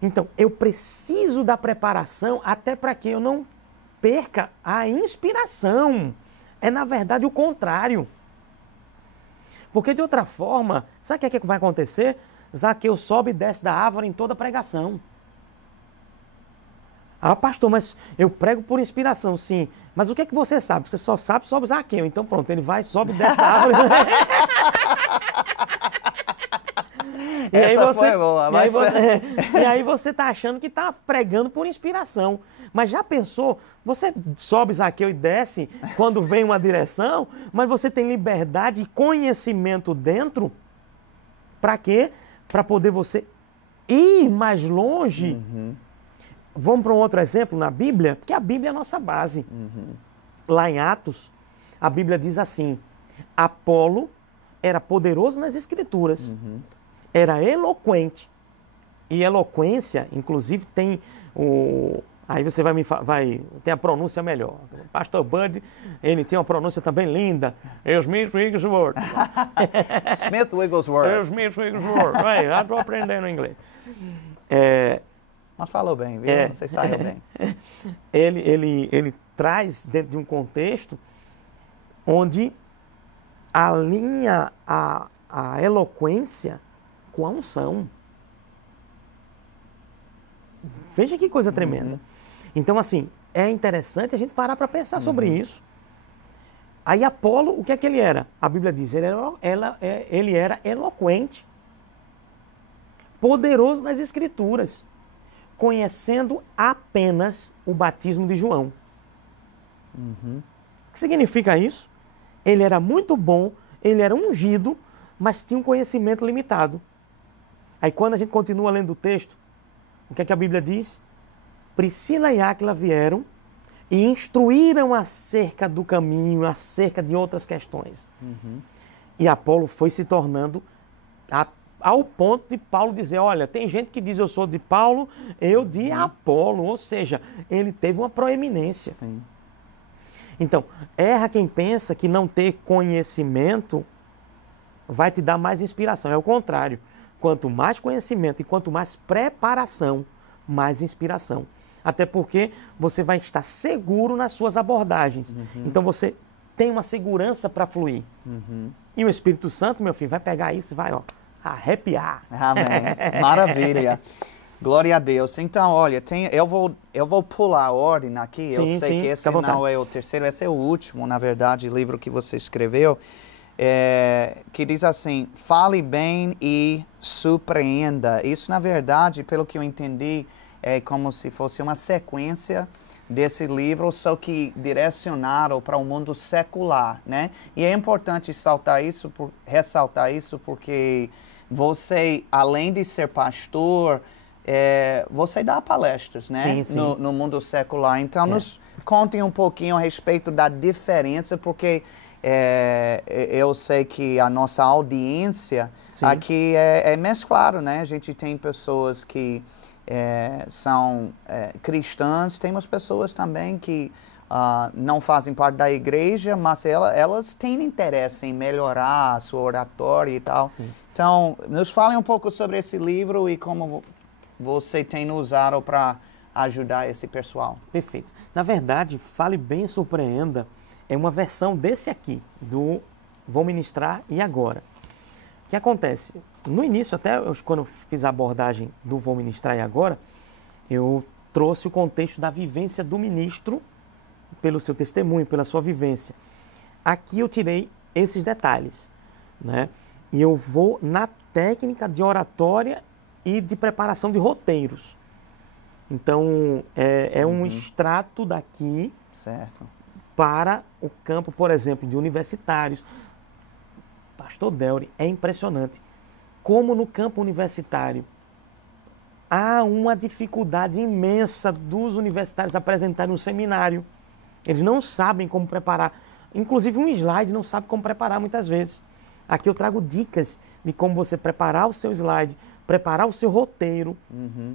Então, eu preciso da preparação até para que eu não perca a inspiração. É, na verdade, o contrário. Porque, de outra forma, sabe o que vai acontecer? Zaqueu sobe e desce da árvore em toda pregação. Ah, pastor, mas eu prego por inspiração, sim. Mas o que é que você sabe? Você só sabe sobre Zaqueu. Então pronto, ele vai, sobe e desce da árvore. Foi boa. E aí você está achando que está pregando por inspiração. Mas já pensou, você sobe Zaqueu e desce quando vem uma direção, mas você tem liberdade e conhecimento dentro. Para quê? Para poder você ir mais longe. Vamos para um outro exemplo na Bíblia, porque a Bíblia é a nossa base. Lá em Atos, a Bíblia diz assim: Apolo era poderoso nas Escrituras, era eloquente. E eloquência, inclusive, tem o... Aí você tem a pronúncia melhor. O Pastor Bud, ele tem uma pronúncia também linda. Smith Wigglesworth. Smith Wigglesworth. Smith Wigglesworth. Já estou aprendendo inglês. Mas falou bem, viu? Você saiu bem. Ele traz dentro de um contexto onde alinha a eloquência com a unção. Veja que coisa tremenda. Então, assim, é interessante a gente parar para pensar sobre isso. Aí Apolo, o que é que ele era? A Bíblia diz, ele era eloquente, poderoso nas Escrituras, conhecendo apenas o batismo de João. O que significa isso? Ele era muito bom, ele era ungido, mas tinha um conhecimento limitado. Aí quando a gente continua lendo o texto, o que é que a Bíblia diz? Priscila e Áquila vieram e instruíram acerca do caminho, acerca de outras questões. E Apolo foi se tornando ao ponto de Paulo dizer, olha, tem gente que diz eu sou de Paulo, eu de Apolo. Ou seja, ele teve uma proeminência. Sim. Então, erra quem pensa que não ter conhecimento vai te dar mais inspiração. É o contrário. Quanto mais conhecimento e quanto mais preparação, mais inspiração. Até porque você vai estar seguro nas suas abordagens. Então você tem uma segurança para fluir. E o Espírito Santo, meu filho, vai pegar isso e vai, arrepiar. Amém. Maravilha. Glória a Deus. Então, olha, eu vou pular a ordem aqui. Eu sei que esse não é o terceiro, esse é o último, na verdade, livro que você escreveu. Que diz assim, fale bem e surpreenda. Isso, na verdade, pelo que eu entendi, é como se fosse uma sequência desse livro, só que direcionado para o mundo secular, né? E é importante ressaltar isso, porque você, além de ser pastor, você dá palestras, né? Sim. No mundo secular. Então, nos contem um pouquinho a respeito da diferença, porque eu sei que a nossa audiência aqui é mesclado, né? A gente tem pessoas que são cristãs, temos pessoas também que não fazem parte da igreja, mas elas têm interesse em melhorar a sua oratória e tal. Sim. Então, nos fale um pouco sobre esse livro e como você tem usado para ajudar esse pessoal. Perfeito. Na verdade, Fale Bem e Surpreenda é uma versão desse aqui, do Vou Ministrar e Agora. O que acontece? No início, até quando eu fiz a abordagem do Vou Ministrar e Agora, eu trouxe o contexto da vivência do ministro, pelo seu testemunho, pela sua vivência. Aqui eu tirei esses detalhes, né? E eu vou na técnica de oratória e de preparação de roteiros. Então, é um extrato daqui para o campo, por exemplo, de universitários. Pastor Delry, é impressionante como no campo universitário há uma dificuldade imensa dos universitários apresentarem um seminário. Eles não sabem como preparar. Inclusive um slide não sabe como preparar muitas vezes. Aqui eu trago dicas de como você preparar o seu slide, preparar o seu roteiro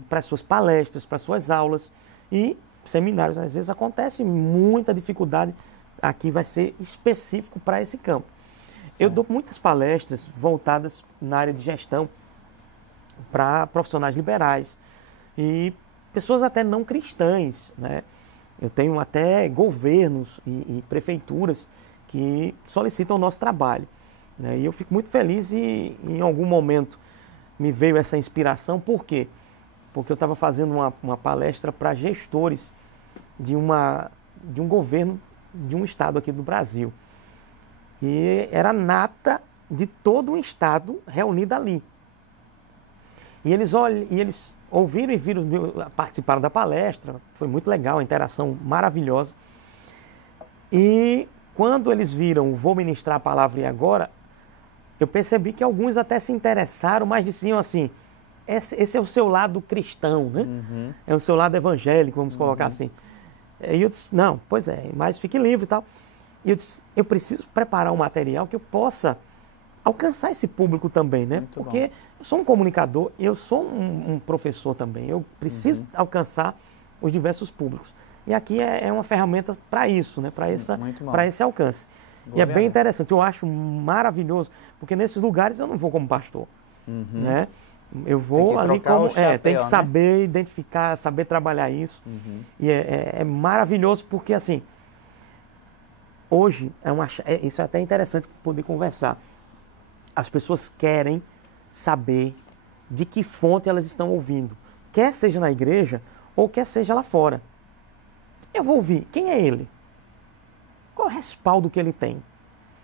para as suas palestras, para as suas aulas e seminários, às vezes acontece muita dificuldade. Aqui vai ser específico para esse campo. Certo. Eu dou muitas palestras voltadas na área de gestão para profissionais liberais e pessoas até não cristãs, né? Eu tenho até governos e prefeituras que solicitam o nosso trabalho, né? E eu fico muito feliz e em algum momento me veio essa inspiração. Por quê? Porque eu estava fazendo uma palestra para gestores de um governo de um estado aqui do Brasil. E era a nata de todo um estado reunida ali. E eles ouviram e viram, participaram da palestra, foi muito legal, a interação maravilhosa. E quando eles viram, vou ministrar a palavra e agora, eu percebi que alguns até se interessaram, mas diziam assim, esse é o seu lado cristão, né? Uhum. É o seu lado evangélico, vamos colocar assim. E eu disse, não, pois é, mas fique livre e tal. E eu disse, eu preciso preparar um material que eu possa alcançar esse público também, né? Muito Porque eu sou um comunicador, eu sou um professor também, eu preciso alcançar os diversos públicos. E aqui é uma ferramenta para isso, né? Para esse alcance. E é bem interessante, eu acho maravilhoso, porque nesses lugares eu não vou como pastor, né? Eu vou ali como... tem que saber identificar, saber trabalhar isso. E é maravilhoso porque, assim, hoje, isso é até interessante poder conversar. As pessoas querem saber de que fonte elas estão ouvindo. Quer seja na igreja ou quer seja lá fora. Eu vou ouvir. Quem é ele? Qual é o respaldo que ele tem?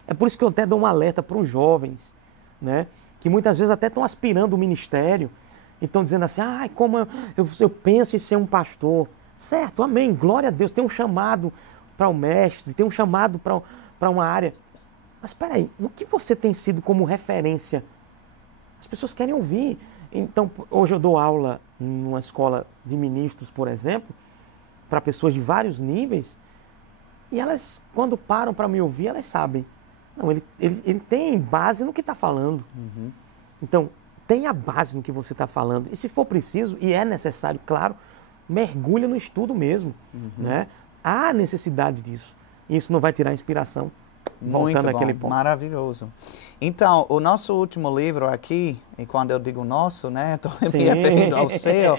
É por isso que eu até dou um alerta para os jovens, né? Que muitas vezes até estão aspirando o ministério e estão dizendo assim, como eu penso em ser um pastor. Certo, amém, glória a Deus, tem um chamado para o mestre, tem um chamado para uma área. Mas espera aí, no que você tem sido como referência? As pessoas querem ouvir. Então, hoje eu dou aula numa escola de ministros, por exemplo, para pessoas de vários níveis, e elas, quando param para me ouvir, elas sabem. Não, ele tem base no que está falando. Então, tenha base no que você está falando. E se for preciso, e é necessário, claro, mergulha no estudo mesmo. Né? Há necessidade disso. Isso não vai tirar inspiração. Voltando àquele ponto. Maravilhoso. Então, o nosso último livro aqui, e quando eu digo nosso, né, estou me referindo ao seu,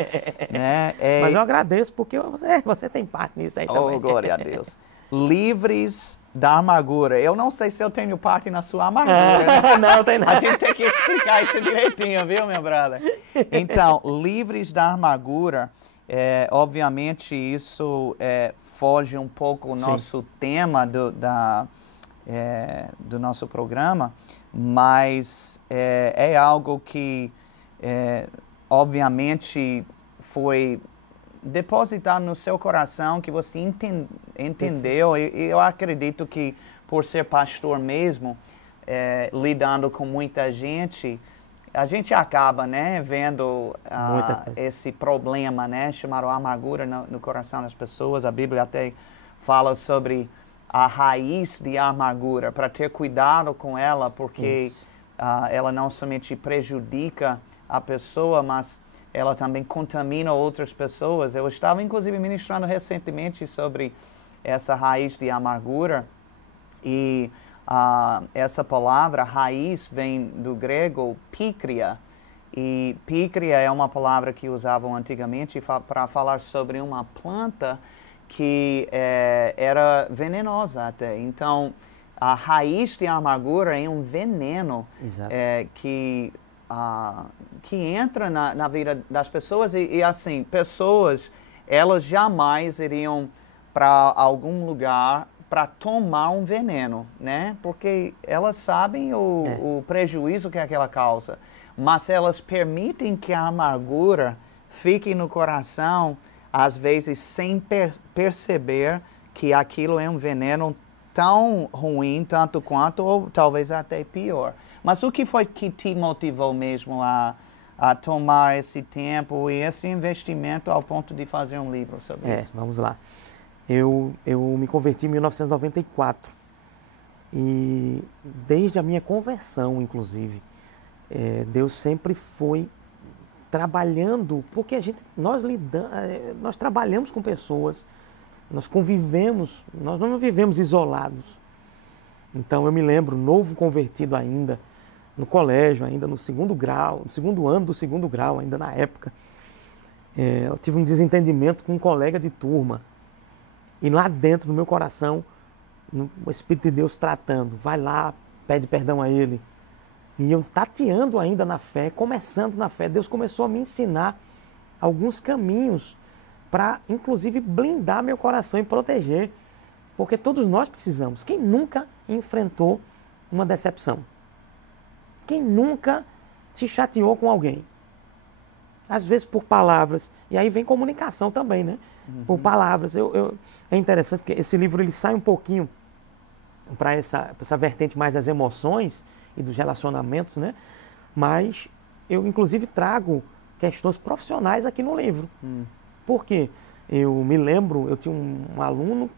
né? Mas eu agradeço porque você tem parte nisso aí também. Oh, glória a Deus. Livres da Amargura. Eu não sei se eu tenho parte na sua amargura. Né? Não, tem nada. A gente tem que explicar isso direitinho, viu, meu brother? Então, Livres da Amargura, obviamente isso foge um pouco o nosso tema do nosso programa, mas é algo que, obviamente, foi depositado no seu coração, que você entendeu. E eu acredito que, por ser pastor mesmo, lidando com muita gente, a gente acaba, né, vendo esse problema, né, chamado amargura no coração das pessoas. A Bíblia até fala sobre a raiz de amargura, para ter cuidado com ela, porque ela não somente prejudica a pessoa, mas ela também contamina outras pessoas. Eu estava, inclusive, ministrando recentemente sobre essa raiz de amargura, e essa palavra, raiz, vem do grego pícria, e pícria é uma palavra que usavam antigamente para falar sobre uma planta que era venenosa até. Então, a raiz de amargura é um veneno que entra na vida das pessoas e assim, pessoas, elas jamais iriam para algum lugar para tomar um veneno, né? Porque elas sabem o prejuízo que aquela causa, mas elas permitem que a amargura fique no coração, às vezes sem perceber que aquilo é um veneno tão ruim, tanto quanto, ou talvez até pior. Mas o que foi que te motivou mesmo a tomar esse tempo e esse investimento ao ponto de fazer um livro sobre isso? Vamos lá. Eu me converti em 1994 e desde a minha conversão, inclusive, Deus sempre foi trabalhando, porque nós trabalhamos com pessoas, nós convivemos, nós não vivemos isolados. Então eu me lembro, novo convertido ainda, no colégio, ainda no segundo grau, no segundo ano do segundo grau, ainda na época, eu tive um desentendimento com um colega de turma. E lá dentro do meu coração, o Espírito de Deus tratando, vai lá, pede perdão a ele. E eu tateando ainda na fé, começando na fé, Deus começou a me ensinar alguns caminhos para, inclusive, blindar meu coração e proteger. Porque todos nós precisamos. Quem nunca enfrentou uma decepção? Quem nunca se chateou com alguém? Às vezes por palavras. E aí vem comunicação também, né? Por palavras. É interessante porque esse livro ele sai um pouquinho para essa vertente mais das emoções e dos relacionamentos, né? Mas eu, inclusive, trago questões profissionais aqui no livro. Por quê? Eu me lembro, eu tinha um aluno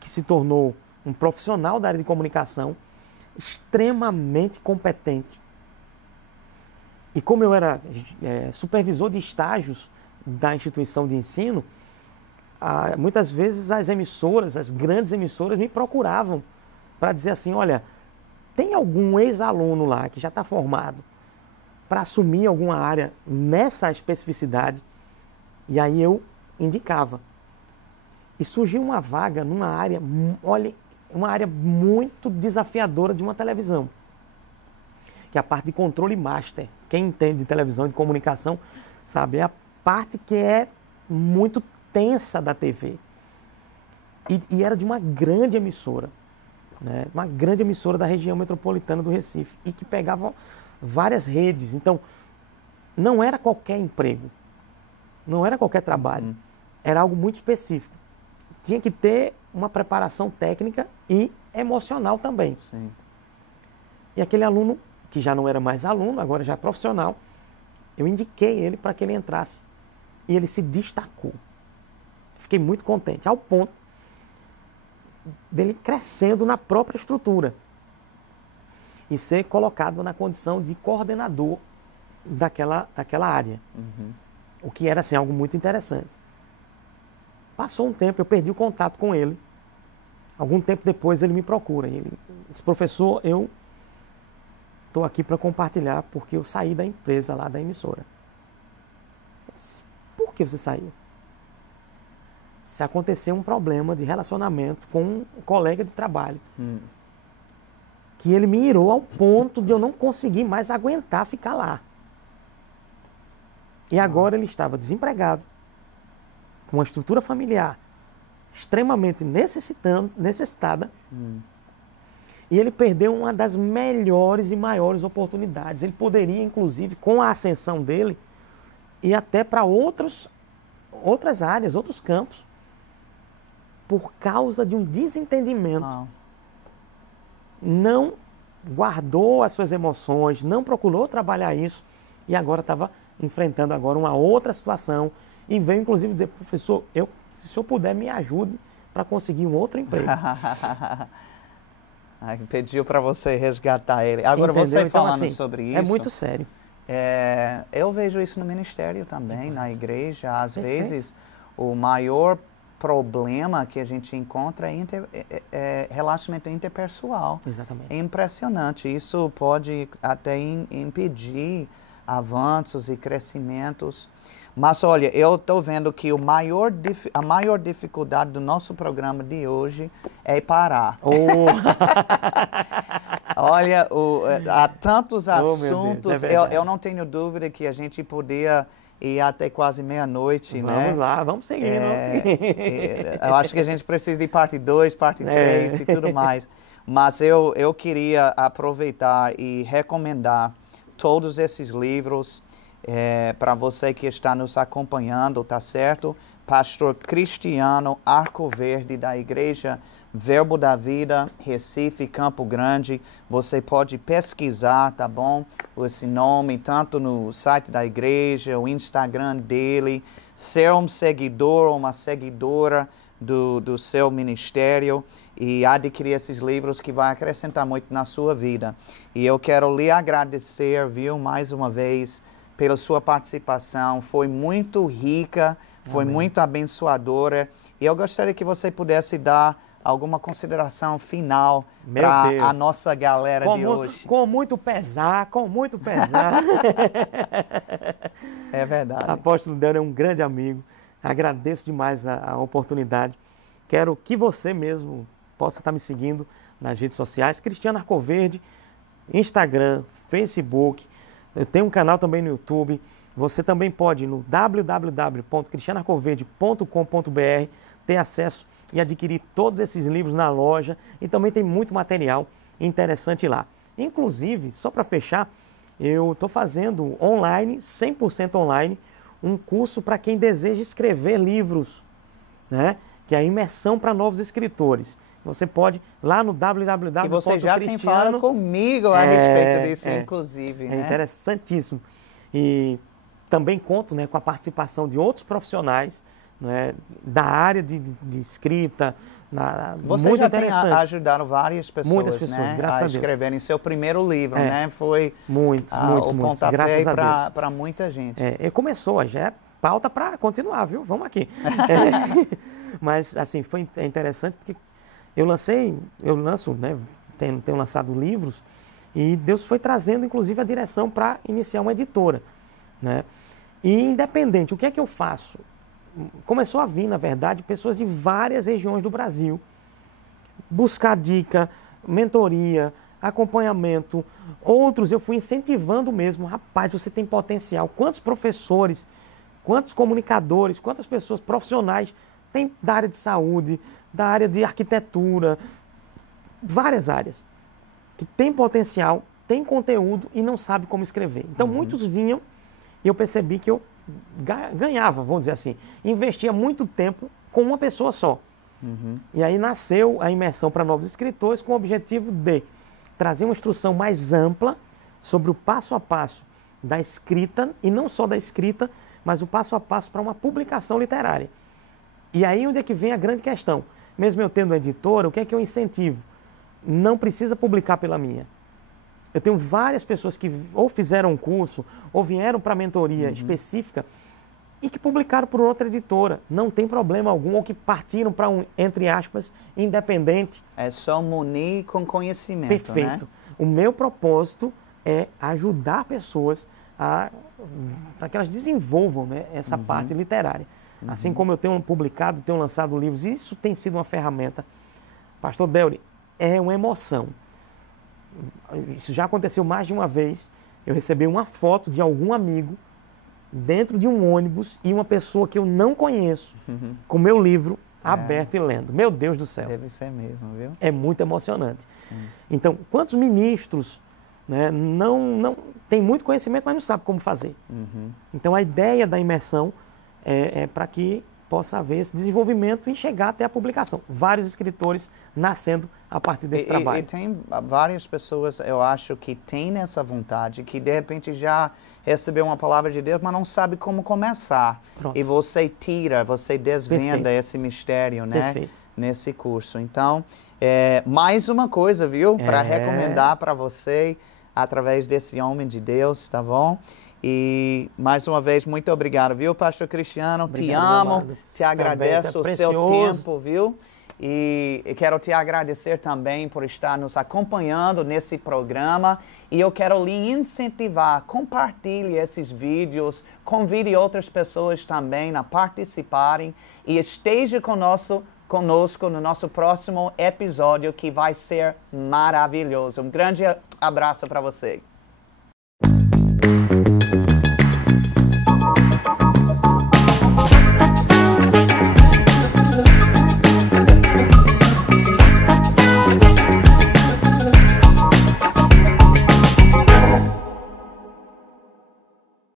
que se tornou um profissional da área de comunicação, extremamente competente. E como eu era supervisor de estágios da instituição de ensino, muitas vezes as emissoras, as grandes emissoras, me procuravam para dizer assim, olha, tem algum ex-aluno lá que já está formado para assumir alguma área nessa especificidade? E aí eu indicava. E surgiu uma vaga numa área, olha, uma área muito desafiadora de uma televisão, que é a parte de controle master. Quem entende de televisão e de comunicação sabe, é a parte que é muito tensa da TV. E era de uma grande emissora, né? Uma grande emissora da região metropolitana do Recife, e que pegava várias redes. Então, não era qualquer emprego, não era qualquer trabalho, era algo muito específico. Tinha que ter uma preparação técnica e emocional também. Sim. E aquele aluno, que já não era mais aluno, agora já é profissional, eu indiquei ele para que ele entrasse. E ele se destacou. Fiquei muito contente, ao ponto dele crescendo na própria estrutura e ser colocado na condição de coordenador daquela área. O que era assim, algo muito interessante. Passou um tempo, eu perdi o contato com ele. Algum tempo depois ele me procura. E ele disse, professor, eu estou aqui para compartilhar porque eu saí da empresa lá da emissora. Eu disse, por que você saiu? Se aconteceu um problema de relacionamento com um colega de trabalho, que ele me irou ao ponto de eu não conseguir mais aguentar ficar lá. E agora ele estava desempregado, com uma estrutura familiar extremamente necessitada, e ele perdeu uma das melhores e maiores oportunidades. Ele poderia, inclusive, com a ascensão dele, ir até para outras áreas, outros campos, por causa de um desentendimento. Não guardou as suas emoções, não procurou trabalhar isso, e agora estava enfrentando agora uma outra situação, e veio inclusive dizer, professor, se o senhor puder, me ajude para conseguir um outro emprego. Pediu para você resgatar ele. Agora, entendeu? Você então, falando assim, sobre isso... É muito sério. Eu vejo isso no ministério também, na igreja. Às vezes, o maior problema que a gente encontra é relacionamento interpessoal. Exatamente. É impressionante. Isso pode até impedir avanços e crescimentos. Mas, olha, eu estou vendo que a maior dificuldade do nosso programa de hoje é parar. Olha, há tantos assuntos. Eu não tenho dúvida que a gente podia ir até quase meia-noite, né? Vamos lá, vamos seguir. Eu acho que a gente precisa de parte 2, parte 3 e tudo mais. Mas eu queria aproveitar e recomendar todos esses livros para você que está nos acompanhando, tá certo? Pastor Cristiano Arcoverde, da Igreja Verbo da Vida, Recife, Campo Grande. Você pode pesquisar, tá bom? Esse nome, tanto no site da igreja, o Instagram dele, ser um seguidor ou uma seguidora do seu ministério e adquirir esses livros que vai acrescentar muito na sua vida. E eu quero lhe agradecer, viu, mais uma vez, pela sua participação. Foi muito rica, foi muito abençoadora. E eu gostaria que você pudesse dar alguma consideração final para a nossa galera de hoje. Com muito pesar, com muito pesar. É verdade. Apóstolo Delry é um grande amigo. Agradeço demais a oportunidade. Quero que você mesmo possa estar me seguindo nas redes sociais. Cristiano Arcoverde, Instagram, Facebook. Eu tenho um canal também no YouTube. Você também pode ir no www.cristianoarcoverde.com.br ter acesso e adquirir todos esses livros na loja. E também tem muito material interessante lá. Inclusive, só para fechar, eu estou fazendo online, 100% online, um curso para quem deseja escrever livros, né? Que é a imersão para novos escritores. Você pode lá no www. E você já tem falado comigo a respeito disso, inclusive. É interessantíssimo. E também conto, né, com a participação de outros profissionais, né, da área de escrita. Você muito já interessante. tem ajudado várias pessoas, muitas pessoas, né, graças a Deus, escreverem seu primeiro livro, né? Foi muitos, o pontapé graças para muita gente. E começou, já é pauta para continuar, viu? Vamos aqui. Mas, assim, foi interessante porque eu lanço, né? Tenho lançado livros e Deus foi trazendo, inclusive, a direção para iniciar uma editora, né? E independente, o que é que eu faço? Começou a vir, na verdade, pessoas de várias regiões do Brasil buscar dica, mentoria, acompanhamento. Outros eu fui incentivando mesmo. Rapaz, você tem potencial. Quantos professores, quantos comunicadores, quantas pessoas profissionais tem da área de saúde, da área de arquitetura, várias áreas, que tem potencial, tem conteúdo e não sabe como escrever. Então, muitos vinham e eu percebi que eu ganhava, vamos dizer assim, investia muito tempo com uma pessoa só. E aí nasceu a imersão para novos escritores com o objetivo de trazer uma instrução mais ampla sobre o passo a passo da escrita, e não só da escrita, mas o passo a passo para uma publicação literária. E aí onde é que vem a grande questão? Mesmo eu tendo uma editora, o que é que eu incentivo? Não precisa publicar pela minha. Eu tenho várias pessoas que ou fizeram um curso, ou vieram para a mentoria específica e que publicaram por outra editora. Não tem problema algum, ou que partiram para um, entre aspas, independente. É só munir com conhecimento, perfeito. Né? O meu propósito é ajudar pessoas para que elas desenvolvam, né, essa parte literária. Assim como eu tenho publicado, tenho lançado livros, isso tem sido uma ferramenta. Pastor Delry, é uma emoção. Isso já aconteceu mais de uma vez. Eu recebi uma foto de algum amigo dentro de um ônibus e uma pessoa que eu não conheço com meu livro aberto e lendo. Meu Deus do céu. Deve ser mesmo, viu? É muito emocionante. Então, quantos ministros, né, não tem muito conhecimento, mas não sabe como fazer? Então, a ideia da imersão é para que possa haver esse desenvolvimento e chegar até a publicação. Vários escritores nascendo a partir desse trabalho. E tem várias pessoas, eu acho, que têm essa vontade, que de repente já recebeu uma palavra de Deus, mas não sabe como começar. Pronto. E você você desvenda esse mistério, né? Perfeito. Nesse curso. Então, mais uma coisa, viu? Para recomendar para você, através desse homem de Deus, tá bom? E, mais uma vez, muito obrigado, viu, Pastor Cristiano? Obrigado, te amo, amado. te agradeço Também, o seu tempo, viu? E quero te agradecer também por estar nos acompanhando nesse programa. E eu quero lhe incentivar, compartilhe esses vídeos, convide outras pessoas também a participarem e esteja conosco no nosso próximo episódio, que vai ser maravilhoso. Um grande abraço para você.